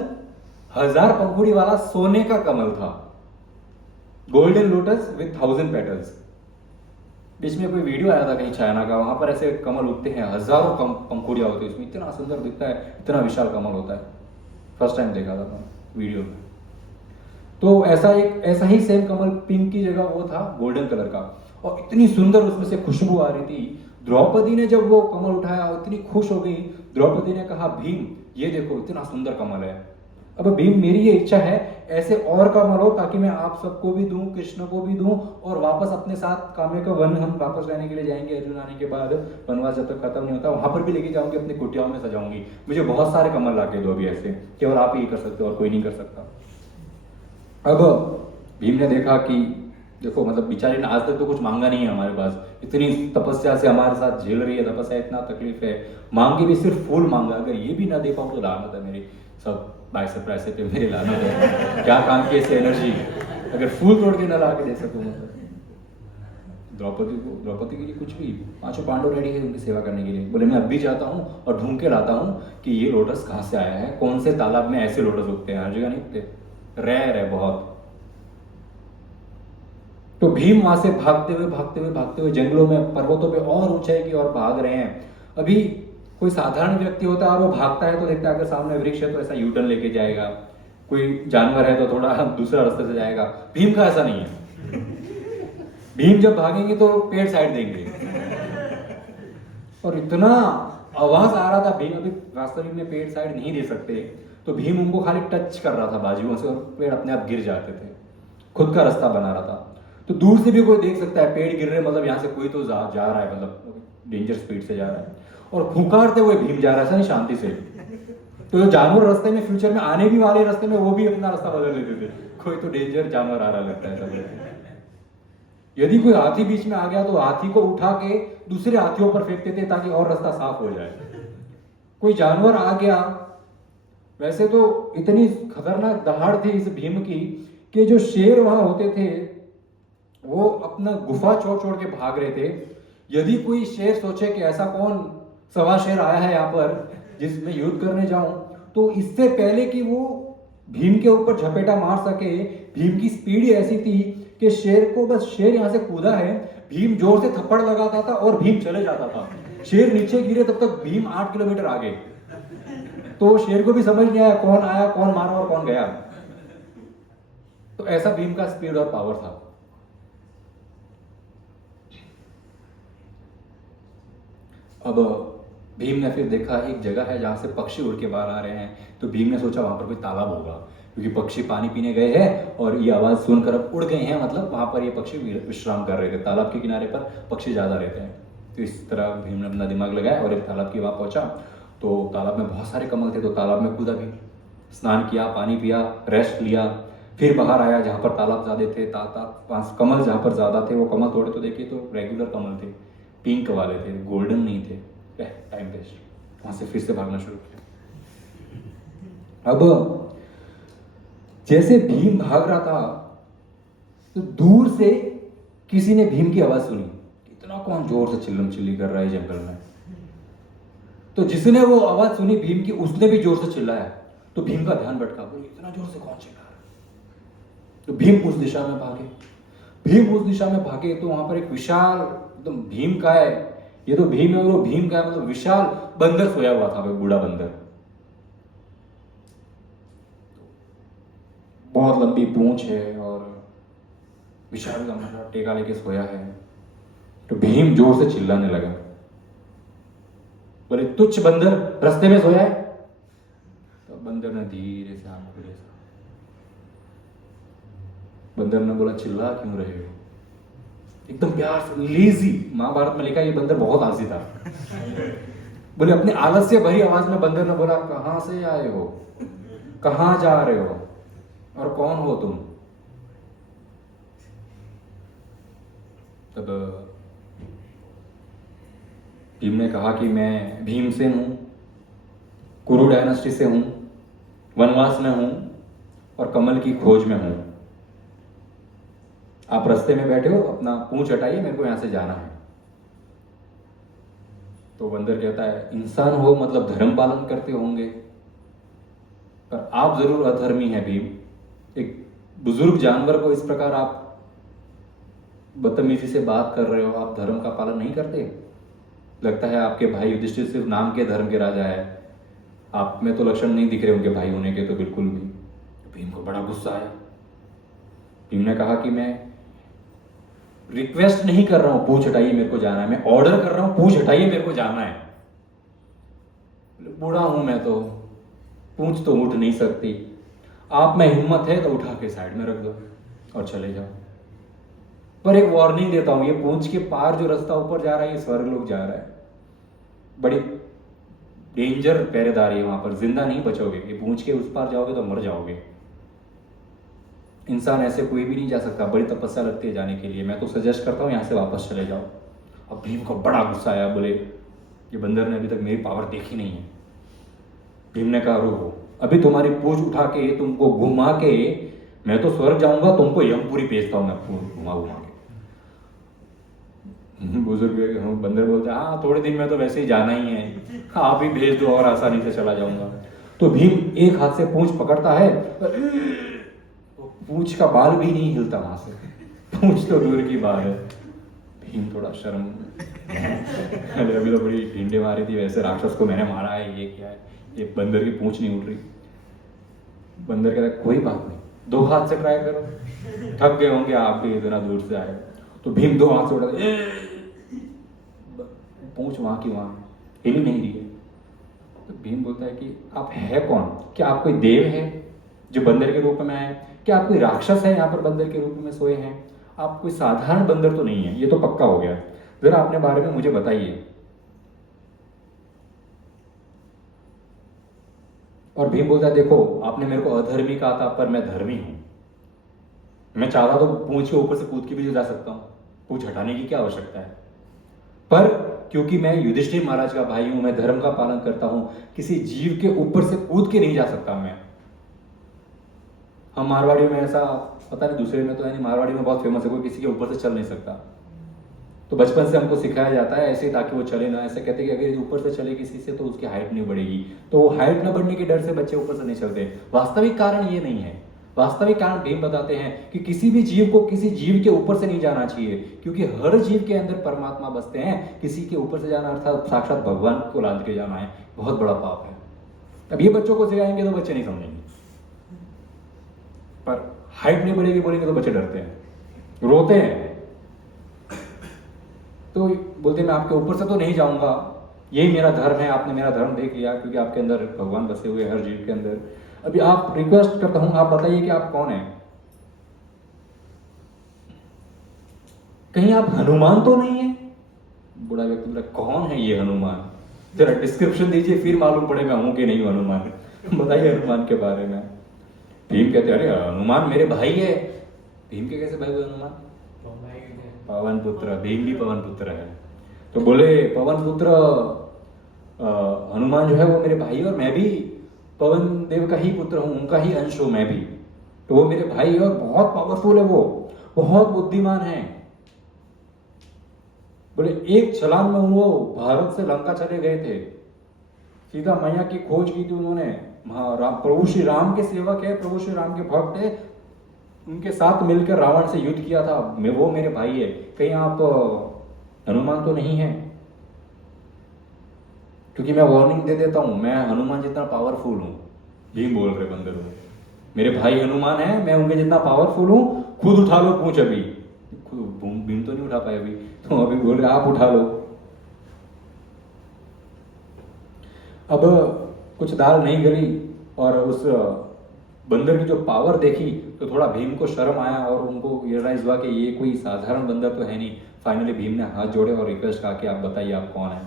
1000 पंखुड़ी वाला सोने का कमल था, गोल्डन लोटस विथ 1000 पेटल्स। बीच में कोई वीडियो आया था कहीं चाइना का, वहां पर ऐसे कमल उगते हैं, हजारों पंखुड़ियां होती है उसमें, इतना सुंदर दिखता है, इतना विशाल कमल होता है। फर्स्ट टाइम देखा था मैं वीडियो में। तो ऐसा ही सेम कमल, पिंक की जगह वो था गोल्डन कलर का, और इतनी सुंदर उसमें से खुशबू आ रही थी। द्रौपदी ने जब वो कमल उठाया इतनी खुश हो गई, द्रौपदी ने कहा भीम ये देखो इतना सुंदर कमल है। अब भीम मेरी ये इच्छा है ऐसे और कमल हो, ताकि मैं आप सबको भी दूं, कृष्ण को भी दूं, और वापस अपने साथ काम्य का वन हम वापस रहने के लिए जाएंगे, अर्जुन आने के बाद, वनवास जब तक खत्म नहीं होता, वहां पर भी लेके जाऊंगी, अपनी कुटियाओं में सजाऊंगी। मुझे बहुत सारे कमल ला के दो अभी ऐसे, केवल आप ही कर सकते हो और कोई नहीं कर सकता। अब भीम ने देखा कि देखो, मतलब बेचारी ने आज तक तो कुछ मांगा नहीं है हमारे पास, इतनी तपस्या से हमारे साथ झेल रही है तपस्या, इतना तकलीफ है, मांग के भी सिर्फ फूल मांगा, अगर ये भी ना दे पाऊँ तो लानत है मेरी, सब बाइसेप ट्राइसेप पे मेरी लानत है, क्या काम की ऐसी एनर्जी, अगर फूल तोड़ के ना ला के दे सकूँ। मतलब द्रौपदी के लिए कुछ भी, 5 पांडव रेडी है उनकी सेवा करने के लिए। बोले मैं अब भी जाता हूँ और ढूंढ के लाता हूँ कि ये लोटस कहाँ से आया है, कौन से तालाब में ऐसे लोटस उगते हैं, हर जगह नहीं उगते, रेयर है बहुत। तो भीम वहां से भागते हुए जंगलों में, पर्वतों पे और ऊंचाई की ओर भाग रहे हैं। अभी कोई साधारण व्यक्ति होता है और वो भागता है तो देखता है अगर सामने वृक्ष है तो ऐसा यूटर्न लेके जाएगा, कोई जानवर है तो थोड़ा दूसरा रास्ते से जाएगा। भीम का ऐसा नहीं है, भीम जब भागेंगे तो पेड़ साइड देंगे, और इतना आवाज आ रहा था, भीम अभी वास्तविक में पेड़ साइड नहीं दे सकते, तो भीम उनको खाली टच कर रहा था बाजुओं से और पेड़ अपने आप गिर जाते थे, खुद का रास्ता बना रहा था। तो दूर से भी कोई देख सकता है पेड़ गिर रहे, मतलब यहाँ से कोई तो जा रहा है, मतलब डेंजर स्पीड से जा रहा है, और फुकारते हुए भीम जा रहा है, ऐसा नहीं शांति से। तो जो जानवर रास्ते में फ्यूचर में आने भी वाले रास्ते में वो भी अपना रास्ता बदल लेते थे, कोई तो डेंजर जानवर आ रहा लगता है सब। यदि कोई हाथी बीच में आ गया तो हाथी को उठा के दूसरे हाथियों पर फेंकते थे ताकि और रास्ता साफ हो जाए। कोई जानवर आ गया, वैसे तो इतनी खतरनाक दहाड़ थी इस भीम की कि जो शेर वहां होते थे वो अपना गुफा छोड़ के भाग रहे थे। यदि कोई शेर सोचे कि ऐसा कौन सवा शेर आया है यहाँ पर जिसमें युद्ध करने जाऊं, तो इससे पहले कि वो भीम के ऊपर झपेटा मार सके, भीम की स्पीड ऐसी थी कि शेर को बस, शेर यहाँ से कूदा है, भीम जोर से थप्पड़ लगाता था और भीम चले जाता था। शेर नीचे गिरे तब तक भीम 8 किलोमीटर आगे। तो शेर को भी समझ नहीं आया कौन आया, कौन मारा और कौन गया। तो ऐसा भीम का स्पीड और पावर था। अब भीम ने फिर देखा एक जगह है जहां से पक्षी उड़ के बाहर आ रहे हैं, तो भीम ने सोचा वहां पर कोई तालाब होगा, क्योंकि पक्षी पानी पीने गए हैं और ये आवाज़ सुनकर अब उड़ गए हैं, मतलब वहाँ पर ये पक्षी विश्राम कर रहे थे। तालाब के किनारे पर पक्षी ज़्यादा रहते हैं। तो इस तरह भीम ने अपना दिमाग लगाया और एक तालाब के वहाँ पहुँचा। तो तालाब में बहुत सारे कमल थे, तो तालाब में कूदा भी, स्नान किया, पानी पिया, रेस्ट लिया। फिर बाहर आया जहाँ पर तालाब ज़्यादा थे, पांच कमल जहाँ पर ज़्यादा थे, वो कमल तोड़े तो देखे तो रेगुलर कमल थे, पिंक वाले थे, गोल्डन नहीं थे। Time waste. वहाँ से फिर से भागना शुरू किया। अब जैसे भीम भाग रहा था तो दूर से किसी ने भीम की आवाज़ सुनी। इतना कौन जोर से चिल्लम चिल्ली कर रहा है जंगल में। तो जिसने वो आवाज़ सुनी भीम की, उसने भी जोर से चिल्लाया। तो भीम का ध्यान भटका, बोले इतना जोर से कौन चिल्ला रहा है। तो भीम उस दिशा में भागे। भीम उस दिशा में भागे तो वहां पर एक विशाल, एकदम भीम का है, ये तो भीम है और वो भीम का है, मतलब विशाल बंदर सोया हुआ था, बूढ़ा बंदर, बहुत लंबी पूंछ है और विशाल लंबा टेका लेके सोया है। तो भीम जोर से चिल्लाने लगा, बोले तुच्छ बंदर, रास्ते में सोया है। तो बंदर ने धीरे से आंख खोले। बंदर ने बोला चिल्ला क्यों रहे हो, एकदम प्यार से, लेजी। महाभारत में लिखा ये बंदर बहुत आलसी था। बोले अपने आलस से भरी आवाज में बंदर ने बोला कहां से आए हो, कहां जा रहे हो और कौन हो तुम। तब भीम ने कहा कि मैं भीमसेन हूं, कुरु डायनेस्टी से हूं, वनवास में हूं और कमल की खोज में हूं। आप रास्ते में बैठे हो, अपना पूंछ हटाइए, मेरे को यहां से जाना है। तो बंदर कहता है इंसान हो मतलब धर्म पालन करते होंगे, पर आप जरूर अधर्मी हैं भीम। एक बुजुर्ग जानवर को इस प्रकार आप बदतमीजी से बात कर रहे हो, आप धर्म का पालन नहीं करते। लगता है आपके भाई युधिष्ठिर सिर्फ नाम के धर्म के राजा है, आप में तो लक्षण नहीं दिख रहे उनके भाई होने के तो बिल्कुल भी। भीम को बड़ा गुस्सा आया। भीम ने कहा कि मैं रिक्वेस्ट नहीं कर रहा हूं, पूछ हटाइए मेरे को जाना है, मैं ऑर्डर कर रहा हूं, पूछ हटाइए मेरे को जाना है। बूढ़ा हूं मैं तो, पूछ तो उठ नहीं सकती, आप में हिम्मत है तो उठा के साइड में रख दो और चले जाओ। पर एक वार्निंग देता हूं, ये पूंछ के पार जो रास्ता ऊपर जा रहा है ये स्वर्ग लोग जा रहा है, बड़ी डेंजर पहरेदारी है वहां पर, जिंदा नहीं बचोगे। ये पूंछ के उस पार जाओगे तो मर जाओगे। इंसान ऐसे कोई भी नहीं जा सकता, बड़ी तपस्या लगती है जाने के लिए। मैं तो सजेस्ट करता हूँ यहाँ से वापस चले जाओ। अब भीम को बड़ा गुस्सा आया, बोले ये बंदर ने अभी तक मेरी पावर देखी नहीं है। भीम ने कहा रुको, अभी तुम्हारी पूंछ उठा के तुमको घुमा के मैं तो स्वर्ग जाऊंगा, तुमको यमपुरी भेजता हूँ मैं घुमा घुमा के। बुजुर्ग बंदर बोलते हाँ थोड़े दिन में तो वैसे ही जाना ही है, आप ही भेज दो और आसानी से चला जाऊंगा। तो भीम एक हाथ से पूंछ पकड़ता है, पूंछ का बाल भी नहीं हिलता वहां से, पूंछ तो दूर की बात है। भीम थोड़ा शर्म अरे अभी तो बड़ी ढींडे मारी थी, वैसे राक्षस को मैंने मारा है, ये क्या है, ये बंदर की पूंछ नहीं उठ रही। बंदर कहता है कोई बात नहीं, दो हाथ से ट्राई करो, थक गए होंगे आप भी इतना दूर से आए। तो भीम दो हाथ से उठा, पूंछ वहां की वहां हिल नहीं रही है। तो भीम बोलता है कि आप है कौन, क्या आप कोई देव है जो बंदर के रूप में आए, क्या आप कोई राक्षस है यहाँ पर बंदर के रूप में सोए हैं, आप कोई साधारण बंदर तो नहीं है, ये तो पक्का हो गया, जरा अपने बारे में मुझे बताइए। और भीम बोलता है देखो आपने मेरे को अधर्मी कहा था, पर मैं धर्मी हूं, मैं चाहता तो पूंछ के ऊपर से कूद के भी जा सकता हूं, पूंछ हटाने की क्या आवश्यकता है, पर क्योंकि मैं युधिष्ठिर महाराज का भाई हूं, मैं धर्म का पालन करता हूं, किसी जीव के ऊपर से कूद के नहीं जा सकता मैं। हम मारवाड़ी में ऐसा, पता नहीं दूसरे में तो है नहीं, मारवाड़ी में बहुत फेमस है, कोई किसी के ऊपर से चल नहीं सकता। तो बचपन से हमको सिखाया जाता है ऐसे ताकि वो चले ना, ऐसे कहते हैं कि अगर ऊपर से चले किसी से तो उसकी हाइट नहीं बढ़ेगी, तो वो हाइट न बढ़ने के डर से बच्चे ऊपर से नहीं चलते। वास्तविक कारण ये नहीं है, वास्तविक कारण भीम बताते हैं कि किसी भी जीव को किसी जीव के ऊपर से नहीं जाना चाहिए, क्योंकि हर जीव के अंदर परमात्मा बसते हैं। किसी के ऊपर से जाना अर्थात साक्षात भगवान को लाद के जाना है, बहुत बड़ा पाप है। अब ये बच्चों को सिखाएंगे तो बच्चे नहीं समझेंगे, पर हाइट नहीं बढ़ेगी बोलेंगे तो बच्चे डरते हैं, रोते हैं। तो बोलते मैं आपके ऊपर से तो नहीं जाऊंगा, यही मेरा धर्म है, आपने मेरा धर्म देख लिया, क्योंकि आपके अंदर भगवान बसे हुए हर जीव के अंदर। अभी आप रिक्वेस्ट करता हूं, आप बताइए कि आप कौन है? कहीं आप हनुमान तो नहीं है? बूढ़ा व्यक्ति बोला कौन है ये हनुमान, जरा डिस्क्रिप्शन दीजिए, फिर मालूम पड़े मैं हूं कि नहीं हनुमान। बताइए हनुमान के बारे में। भीम कहते अरे हनुमान मेरे भाई है। भीम के कैसे भाई हुए हनुमान? पवन पुत्र, भीम भी पवन पुत्र है। तो बोले पवन पुत्र हनुमान जो है वो मेरे भाई, और मैं भी पवन देव का ही पुत्र हूँ, उनका ही अंश हूँ मैं भी। तो वो मेरे भाई और बहुत पावरफुल है, वो बहुत बुद्धिमान है। बोले एक छलांग में वो भारत से लंका चले गए थे, सीता मैया की खोज की थी उन्होंने। प्रभु श्री राम के सेवक है, प्रभु श्री राम के भक्त है, उनके साथ मिलकर रावण से युद्ध किया था। वो मेरे भाई है, कहीं आप हनुमान तो नहीं है? क्योंकि मैं वार्निंग दे देता हूं, मैं हनुमान जितना पावरफुल हूं। भीम बोल रहे बंदर में, मेरे भाई हनुमान है, मैं उनके जितना पावरफुल हूं, खुद उठा लो पूछ अभी। भीम तो नहीं उठा पाए अभी, तो अभी बोल रहे आप उठा लो। अब कुछ दाल नहीं गली और उस बंदर की जो पावर देखी तो थोड़ा भीम को शर्म आया और उनको रियलाइज हुआ कि ये कोई साधारण बंदर तो है नहीं। फाइनली भीम ने हाथ जोड़े और रिक्वेस्ट कहा कि आप बताइए आप कौन है।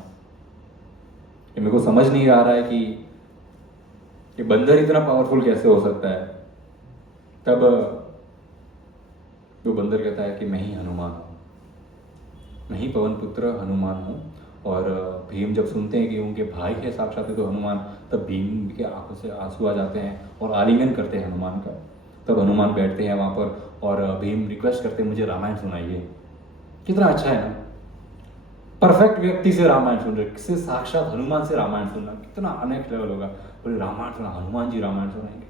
ये मेरे को समझ नहीं आ रहा है कि ये बंदर इतना पावरफुल कैसे हो सकता है। तब वो बंदर कहता है कि मैं ही हनुमान हूँ, मैं ही पवन पुत्र हनुमान हूँ। और भीम जब सुनते हैं कि उनके भाई है साक्षात तो हनुमान, तब भीम के आंखों से आंसू आ जाते हैं और आलिंगन करते हैं हनुमान का। तब हनुमान बैठते हैं वहाँ पर और भीम रिक्वेस्ट करते हैं मुझे रामायण सुनाइए। कितना अच्छा है ना, परफेक्ट व्यक्ति से रामायण सुन रहे, किसी साक्षात हनुमान से रामायण सुनना कितना अनेक लेवल होगा। बोले रामायण सुना, हनुमान जी रामायण सुनाएंगे।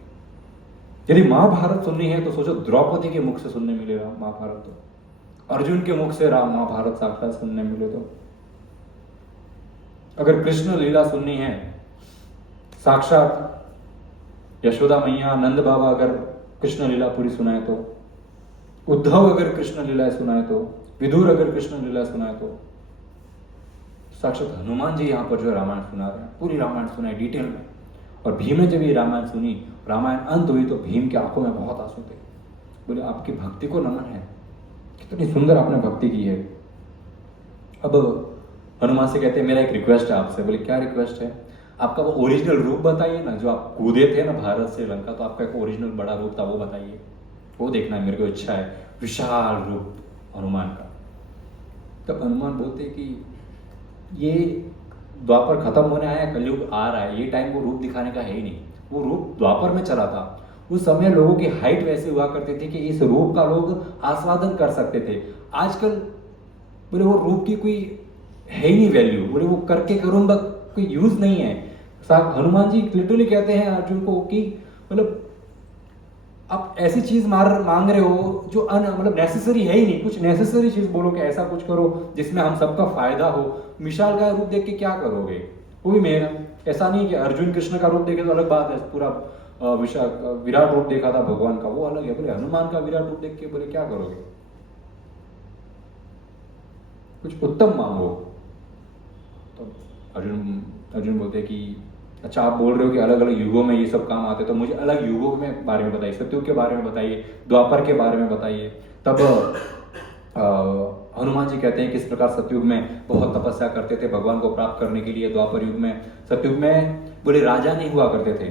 यदि महाभारत सुननी है तो सोचो द्रौपदी के मुख से सुनने मिलेगा महाभारत, तो अर्जुन के मुख से राम महाभारत साक्षात सुनने मिले। तो अगर कृष्ण लीला सुननी है साक्षात, यशोदा मैया नंद बाबा अगर कृष्ण लीला पूरी सुनाए तो, उद्धव अगर कृष्ण लीला सुनाए तो, विदुर अगर कृष्ण लीला सुनाए तो, साक्षात हनुमान जी यहाँ पर जो रामायण सुना रहे हैं, पूरी रामायण सुनाए डिटेल में। और भीम ने जब ये रामायण सुनी, रामायण अंत हुई तो भीम की आंखों में बहुत आंसू थे। बोले आपकी भक्ति को नमन है, कितनी सुंदर आपने भक्ति की है। अब हनुमान से कहते हैं मेरा एक रिक्वेस्ट है आपसे। बोले क्या रिक्वेस्ट है? आपका वो ओरिजिनल रूप बताइए ना, जो आप कूदे थे ना भारत से लंका, तो आपका एक ओरिजिनल बड़ा रूप था वो बताइए, वो देखना है मेरे को, इच्छा है विशाल रूप हनुमान का। तब हनुमान बोलते कि ये द्वापर खत्म होने आया, कलयुग आ रहा है, ये टाइम वो रूप दिखाने का है ही नहीं। वो रूप द्वापर में चला था, उस समय लोगों की हाइट वैसे हुआ करती थी कि इस रूप का लोग आस्वादन कर सकते थे। आजकल बोले वो रूप की कोई है ही नहीं वैल्यू, बोले वो करके करूंगा कोई यूज नहीं है। हनुमान जी लिटरली कहते हैं अर्जुन को कि मतलब आप ऐसी चीज मांग रहे हो जो मतलब नेसेसरी है ही नहीं, कुछ नेसेसरी चीज बोलो कि ऐसा कुछ करो जिसमें हम सबका फायदा हो। विशाल का रूप देख के क्या करोगे? वो भी मेरा ऐसा नहीं कि अर्जुन कृष्ण का रूप देखे तो अलग बात है, पूरा विराट रूप देखा था भगवान का वो अलग है। बोले हनुमान का विराट रूप देख के बोले क्या करोगे? कुछ उत्तम मांगो। तो अर्जुन बोलते कि अच्छा आप बोल रहे हो कि अलग अलग युगों में ये सब काम आते, तो मुझे अलग युगों में बारे में बताइए, सतयुग के बारे में बताइए, द्वापर के बारे में बताइए। तब हनुमान जी कहते हैं किस प्रकार सतयुग में बहुत तपस्या करते थे भगवान को प्राप्त करने के लिए। द्वापर युग में, सतयुग में बोले राजा नहीं हुआ करते थे,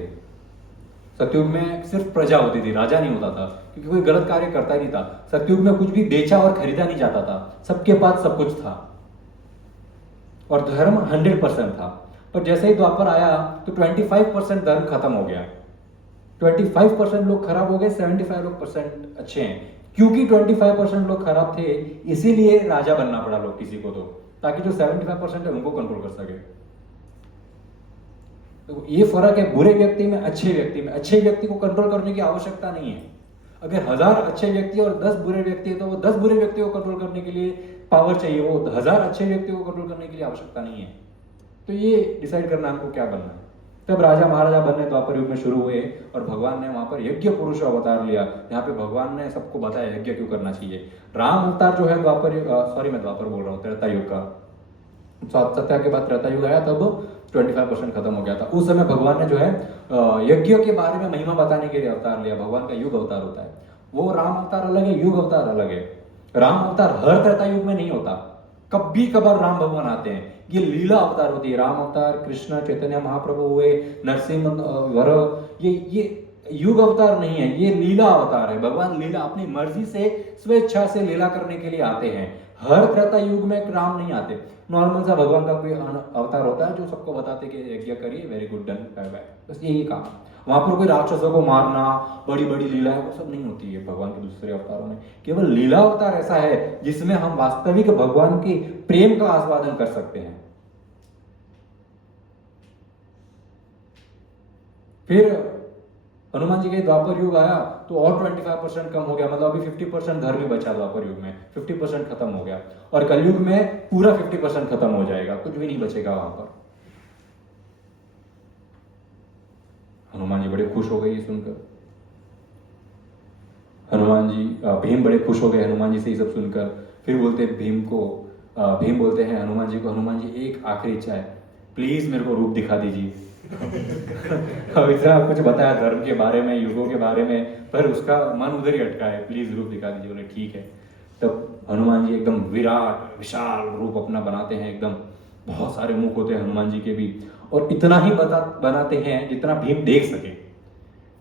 सतयुग में सिर्फ प्रजा होती थी, राजा नहीं होता था, क्योंकि कोई गलत कार्य करता ही नहीं था। सतयुग में कुछ भी बेचा और खरीदा नहीं जाता था, सबके पास सब कुछ था और धर्म 100% था। पर जैसे ही द्वापर आया तो 25% धर्म खत्म हो गया, 25% लोग खराब हो गए, 75% अच्छे हैं। क्योंकि 25% लोग खराब थे इसीलिए राजा बनना पड़ा लोग किसी को, तो ताकि जो 75% है उनको कंट्रोल कर सके। तो ये फर्क है बुरे व्यक्ति में, अच्छे व्यक्ति में। अच्छे व्यक्ति को कंट्रोल करने की आवश्यकता नहीं है। अगर 1000 अच्छे व्यक्ति और 10 बुरे व्यक्ति है तो वो 10 बुरे व्यक्तियों को कंट्रोल करने के लिए पावर चाहिए, वो 1000 अच्छे व्यक्तियों को कंट्रोल करने के लिए आवश्यकता नहीं है। तो ये डिसाइड करना हमको क्या बनना है। तब राजा महाराजा बनने द्वापर युग में शुरू हुए और भगवान ने वहां पर यज्ञ पुरुष अवतार लिया। यहाँ पे भगवान ने सबको बताया यज्ञ क्यों करना चाहिए। राम अवतार जो है द्वापर, सॉरी मैं द्वापर बोल रहा हूँ, त्रेता युग का, सत्या के बाद त्रेता युग आया, तब 25% खत्म हो गया था। उस समय भगवान ने जो है यज्ञ के बारे में महिमा बताने के लिए अवतार लिया। भगवान का युग अवतार होता है, वो राम अवतार अलग है, युग अवतार अलग है। राम अवतार हर त्रेता युग में नहीं होता, कभी कभार राम भगवान आते हैं, ये लीला अवतार होती है। राम अवतार, कृष्ण चैतन्य महाप्रभु हुए, नरसिंह वर, ये युग अवतार नहीं है, ये लीला अवतार है। भगवान लीला अपनी मर्जी से स्वेच्छा से लीला करने के लिए आते हैं। हर त्रेता युग में राम नहीं आते। नॉर्मल सा भगवान का कोई अवतार होता है जो सबको बताते कि यज्ञ करिए, very good, done, bye bye, बस यही काम। वहां पर कोई राक्षसों को मारना, बड़ी बड़ी लीलाएं, वो सब नहीं होती है भगवान के दूसरे अवतारों में। केवल लीला अवतार ऐसा है जिसमें हम वास्तविक भगवान के प्रेम का आस्वादन कर सकते हैं। फिर हनुमान जी के द्वापर युग आया तो और 25% कम हो गया, मतलब अभी 50% धर्म ही बचा द्वापर युग में, 50% खत्म हो गया। और कलयुग में पूरा 50% खत्म हो जाएगा, कुछ भी नहीं बचेगा वहां पर। हनुमान जी बड़े खुश हो गए ये सुनकर। हनुमान जी, भीम बड़े खुश हो गए हनुमान जी से ये सब सुनकर। फिर बोलते भीम बोलते हैं हनुमान जी को, हनुमान जी एक आखिरी इच्छा है, प्लीज मेरे को रूप दिखा दीजिए। अब इतना कुछ बताया धर्म के बारे में, युगों के बारे में, पर उसका मन उधर ही अटका है, प्लीज रूप दिखा दीजिए। बोले ठीक है। तब हनुमान जी एकदम विराट विशाल रूप अपना बनाते हैं, एकदम बहुत सारे मुख होते हैं हनुमान जी के भी, और इतना ही बनाते हैं जितना भीम देख सके।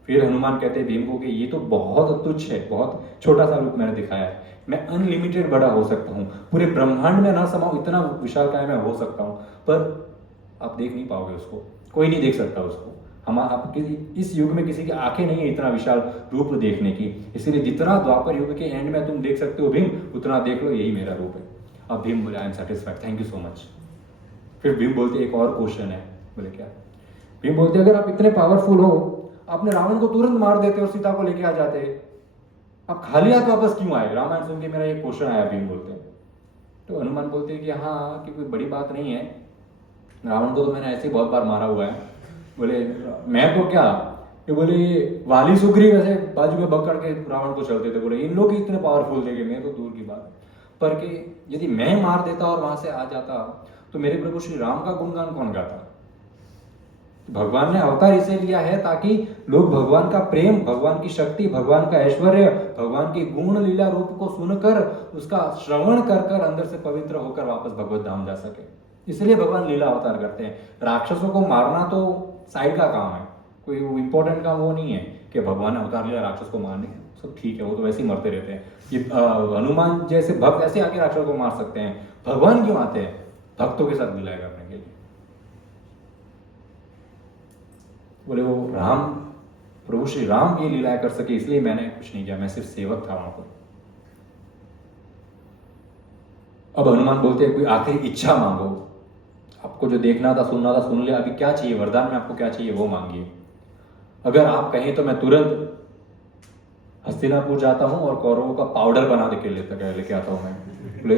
फिर हनुमान कहते हैं भीम को कि ये तो बहुत तुच्छ है, बहुत छोटा सा रूप मैंने दिखाया है, मैं अनलिमिटेड बड़ा हो सकता हूँ, पूरे ब्रह्मांड में ना समाऊं इतना विशालकाय मैं हो सकता हूँ, पर आप देख नहीं पाओगे उसको, कोई नहीं देख सकता उसको। हम आप इस युग में किसी की आंखें नहीं है इतना विशाल रूप देखने की, इसलिए जितना द्वापर युग के एंड में तुम देख सकते हो भीम, उतना देख लो, यही मेरा रूप है। अब भीम बोले I am satisfied, thank you so much. फिर भीम बोलते एक और क्वेश्चन है। बोले क्या? भीम बोलते अगर आप इतने पावरफुल हो, आपने रावण को तुरंत मार देते और सीता को लेके आ जाते, आप खाली हाथ वापस क्यों आए? रामायण सुन के मेरा ये क्वेश्चन आया। भीम बोलते तो हनुमान बोलते कि हाँ, कि कोई बड़ी बात नहीं है, रावण को तो मैंने ऐसे ही बहुत बार मारा हुआ है। बोले मैं तो क्या, ये बोले वाली सुग्रीव ऐसे बाजू में पकड़ के रावण को चलते थे, बोले इन लोग इतने पावरफुल थे कि मैं तो दूर की बात। पर कि यदि मैं मार देता और वहां से आ जाता तो मेरे प्रभु श्री राम का गुणगान कौन गाता? भगवान ने अवतार इसे लिया है ताकि लोग भगवान का प्रेम, भगवान की शक्ति, भगवान का ऐश्वर्य, भगवान की गुण लीला रूप को सुनकर उसका श्रवण कर कर अंदर से पवित्र होकर वापस भगवत धाम जा सके। इसलिए भगवान लीला अवतार करते हैं। राक्षसों को मारना तो साइड का काम है, कोई इंपॉर्टेंट काम वो नहीं है कि भगवान ने अवतार लिया राक्षस को मारने, सब ठीक है, वो तो वैसे ही मरते रहते हैं। ये हनुमान जैसे भक्त ऐसे आके राक्षस को मार सकते हैं, भगवान क्यों आते हैं? भक्तों के साथ मिलाया करने के लिए। बोले वो राम, प्रभु श्री राम ये लीला कर सके इसलिए मैंने कुछ नहीं किया, मैं सिर्फ सेवक था वहां पर। अब हनुमान बोलते हैं कोई आखिरी इच्छा मांगो, आपको जो देखना था सुनना था सुन लिया, अभी क्या चाहिए वरदान में, आपको क्या चाहिए वो मांगिए। अगर आप कहें तो मैं तुरंत हस्तिनापुर जाता हूँ और कौरवों का पाउडर बना के लेके आता हूँ मैं। बोले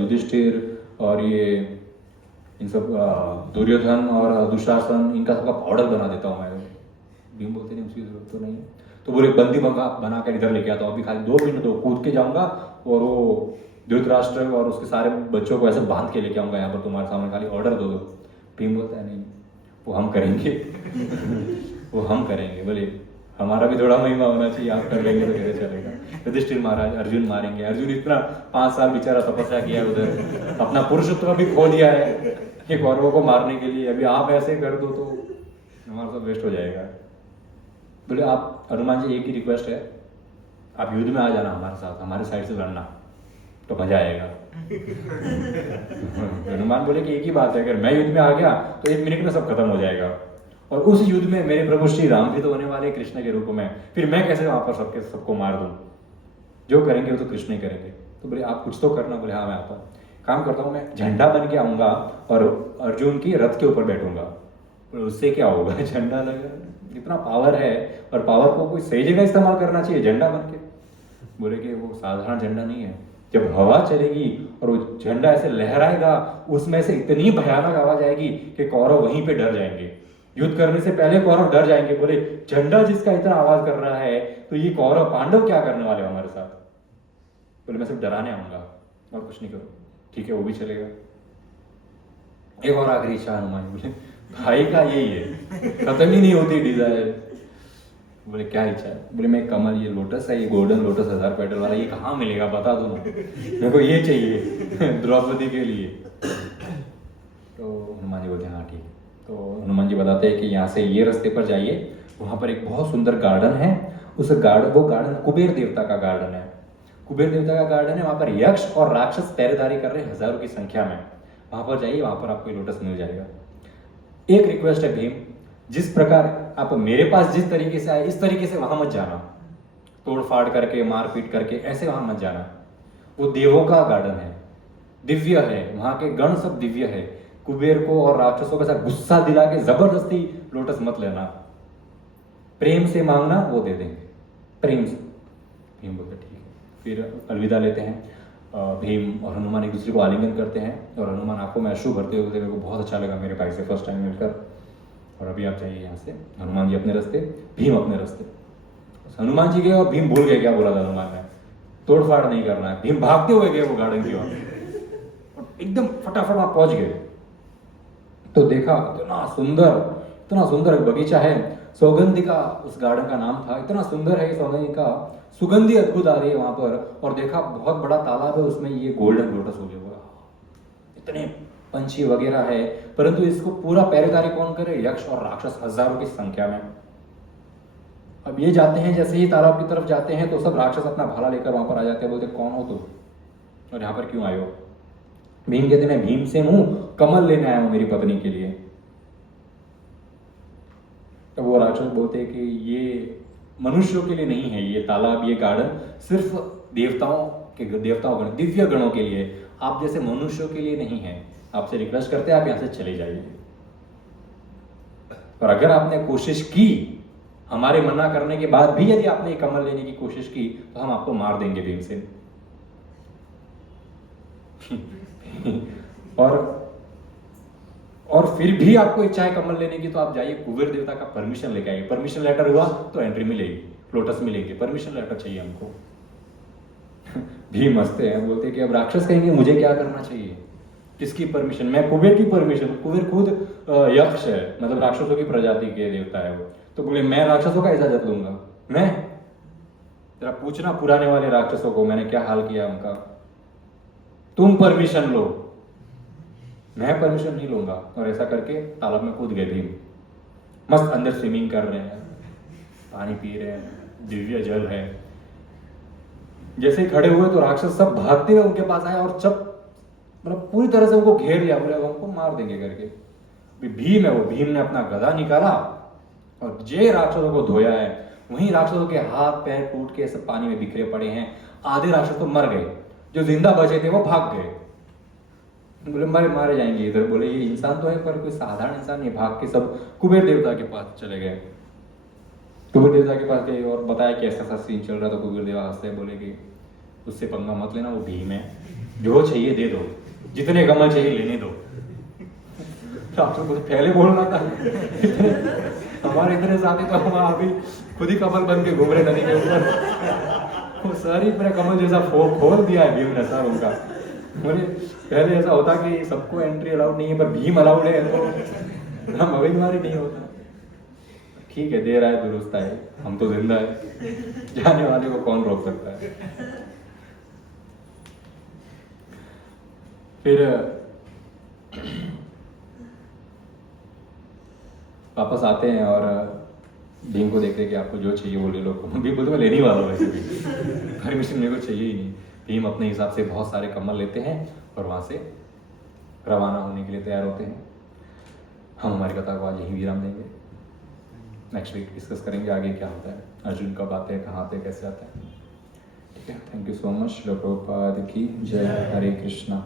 युधिष्ठिर और ये इन सब दुर्योधन और दुशासन, इनका सबका पाउडर बना देता हूँ मैं। भीम बोलते नहीं उसकी जरूरत तो नहीं है। तो बोले बंदी बना कर इधर लेके आता हूँ, अभी खाली 2 मिनट दो, कूद के जाऊंगा और वो धृतराष्ट्र और उसके सारे बच्चों को ऐसे बांध के लेके आऊंगा यहाँ पर तुम्हारे सामने, खाली ऑर्डर दो। भीम बोलता है नहीं, वो हम करेंगे वो हम करेंगे। बोले हमारा भी थोड़ा महिमा होना चाहिए, आप कर लेंगे तो कैसे चलेगा। युधिष्ठिर महाराज अर्जुन मारेंगे, अर्जुन इतना 5 साल बेचारा तपस्या किया उधर, अपना पुरुषत्व भी खो दिया है कि कौरवों को मारने के लिए, अभी आप ऐसे कर दो तो हमारा सब वेस्ट हो जाएगा। बोले आप हनुमान जी एक ही रिक्वेस्ट है, आप युद्ध में आ जाना हमारे साथ, हमारे साइड से लड़ना तो मजा आएगा। हनुमान बोले कि एक ही बात है, अगर मैं युद्ध में आ गया तो 1 मिनट में सब खत्म हो जाएगा, और उस युद्ध में मेरे प्रभु श्री राम भी तो होने वाले कृष्ण के रूप में, फिर मैं कैसे वहां पर सबको मार दूं? जो करेंगे वो तो कृष्ण ही करेंगे। तो बोले आप कुछ तो करना। बोले हाँ मैं आता हूँ, काम करता हूँ, मैं झंडा बन के आऊंगा और अर्जुन की रथ के ऊपर बैठूंगा। बोले उससे क्या होगा? झंडा लगा, इतना पावर है, और पावर को कोई सही जगह इस्तेमाल करना चाहिए झंडा बन के। बोले कि वो साधारण झंडा नहीं है, जब हवा चलेगी और वो झंडा ऐसे लहराएगा, उसमें से इतनी भयानक आवाज आएगी कि कौरव वहीं पे डर जाएंगे, युद्ध करने से पहले कौरव डर जाएंगे। बोले झंडा जिसका इतना आवाज कर रहा है तो ये कौरव पांडव क्या करने वाले हमारे साथ? बोले मैं सिर्फ डराने आऊंगा और कुछ नहीं करूँ। ठीक है वो भी चलेगा। एक और आखिरी इच्छा हनुमान बोले, भाई का यही है, खत्म ही नहीं होती डिजायर। बोले क्या इच्छा है? बोले मैं कमल, ये लोटस है, ये गोल्डन लोटस 1000 पेटल वाला, ये कहाँ मिलेगा बता दो ना, मेरे को ये चाहिए द्रौपदी के लिए। तो हनुमान जी बोलते हैं हाँ ठीक है। तो हनुमान जी बताते हैं कि यहाँ से ये रास्ते पर जाइए, वहाँ पर एक बहुत सुंदर गार्डन है, उस गार्डन, वो गार्डन कुबेर देवता का गार्डन है। कुबेर देवता का गार्डन है, वहाँ पर यक्ष और राक्षस पहरेदारी कर रहे हैं हजारों की संख्या में। वहाँ पर जाइए, वहाँ पर आपको लोटस मिल जाएगा। एक रिक्वेस्ट है भीम, जिस प्रकार आप मेरे पास जिस तरीके से आए, इस तरीके से वहां मत जाना, तोड़ फाड़ करके मारपीट करके ऐसे वहां मत जाना। वो देवों का गार्डन है, दिव्य है, वहां के गण सब दिव्य है। कुबेर को और राक्षसों के साथ गुस्सा दिला के जबरदस्ती लोटस मत लेना, प्रेम से मांगना, वो दे देंगे प्रेम से। भीम बोलते ठीक है। फिर अलविदा लेते हैं। भीम और हनुमान एक दूसरे को आलिंगन करते हैं और हनुमान आंखों में अश्रु भरते हुए, मेरे को बहुत अच्छा लगा मेरे भाई से फर्स्ट टाइम मिलकर, और अभी आप चाहिए यहाँ से। हनुमान जी अपने रास्ते, भीम अपने रास्ते। हनुमान जी गए और भीम भूल गए क्या बोला था हनुमान ने, तोड़ फाड़ नहीं करना है। भीम भागते हुए गए वो गार्डन की ओर और एकदम फटाफट वहां पहुंच गए। तो देखा इतना सुंदर एक बगीचा है, सौगंधिका उस गार्डन का नाम था। इतना सुंदर है सौगंधिका, सुगंधी अद्भुत आ रही है वहां पर। और देखा बहुत बड़ा तालाब है, उसमें ये गोल्डन लोटस उगे हुआ, इतने पंछी वगैरह है, परंतु इसको पूरा पहरेदारी कौन करे? यक्ष और राक्षस हजारों की संख्या में। अब ये जाते हैं, जैसे ही तालाब की तरफ जाते हैं तो सब राक्षस अपना भाला लेकर वहां पर आ जाते हैं। बोलते कौन हो तुम और यहाँ पर क्यों आए हो? भीम कहते मैं भीमसेन हूं, कमल लेने आया हूं मेरी पत्नी के लिए। तो वो राक्षस बोलते हैं कि ये मनुष्यों के लिए नहीं है, ये तालाब, ये गार्डन सिर्फ देवताओं गण, दिव्य गणों के लिए, आप जैसे मनुष्यों के लिए नहीं है। आपसे रिक्वेस्ट करते हैं आप यहां से चले जाइए। और अगर आपने कोशिश की, हमारे मना करने के बाद भी यदि आपने कमल लेने की कोशिश की, तो हम आपको मार देंगे भीमसेन। और फिर भी आपको इच्छा है कमल लेने की, तो आप जाइए कुबेर देवता का परमिशन लेके आइए। परमिशन लेटर हुआ तो एंट्री मिलेगी, लोटस मिलेंगे, परमिशन लेटर चाहिए हमको। भीम हंसते हैं, बोलते कि अब राक्षस कहेंगे मुझे क्या करना चाहिए, किसकी परमिशन? मैं कुबेर की परमिशन। कुबेर खुद यक्ष है, मतलब राक्षसों की प्रजाति के देवता है वो। तो बोले मैं राक्षसों का इजाजत लूंगा? मैं जरा पूछना पुराने वाले राक्षसों को मैंने क्या हाल किया उनका। तुम परमिशन लो, मैं परमिशन नहीं लूंगा। और ऐसा करके तालाब में कूद गए भीम। मस्त अंदर स्विमिंग कर रहे हैं, पानी पी रहे हैं, दिव्य जल है। जैसे ही खड़े हुए तो राक्षस सब भागते हुए उनके पास आए और जब मतलब पूरी तरह से उनको घेर लिया, बोले हमको मार देंगे करके। भीम है वो, भीम ने अपना गदा निकाला और जे राक्षसों को धोया है, वहीं राक्षसों के हाथ पैर टूट के सब पानी में बिखरे पड़े हैं। आधे राक्षस तो मर गए, जो जिंदा बचे थे वो भाग गए। बोले मारे जाएंगे इधर। बोले ये इंसान तो है पर कोई साधारण इंसान नहीं। भाग के सब कुबेर देवता के पास चले गए। कुबेर देवता के पास गए और बताया कि ऐसा सीन चल रहा था। कुबेर देवता हंसते बोले कि उससे पंगा मत लेना, वो भीम है, जो चाहिए दे दो, जितने कमल चाहिए लेने दो। पहले बोलना था हमारे इतने साथी तो हम अभी खुद ही कमल बन के घूम रहे नदी के ऊपर। वो सारी पूरा कमल जैसा खोल दिया है भीम ने सर उनका। बोले पहले ऐसा होता कि सबको एंट्री अलाउड नहीं है, पर भीम अलाउड है तो हम अभिमानी नहीं होता। ठीक है, दे रहा है दुरुस्त है, हम तो जिंदा है, जाने वाले को कौन रोक सकता है। फिर वापस आते हैं और भीम को देखते हैं कि आपको जो चाहिए वो ले लो। भीम बोलते मैं लेने ही वाला हूँ, वैसे भी परमिशन मेरे को चाहिए ही नहीं। भीम अपने हिसाब से बहुत सारे कमल लेते हैं और वहाँ से रवाना होने के लिए तैयार होते हैं। हम हमारी कथा को आज यहीं विराम देंगे। नेक्स्ट वीक डिस्कस करेंगे आगे क्या होता है, अर्जुन कब आते हैं, कहाँ आते हैं, कैसे आते हैं। ठीक है, thank you so much. Prabhupada की जय। हरे कृष्णा।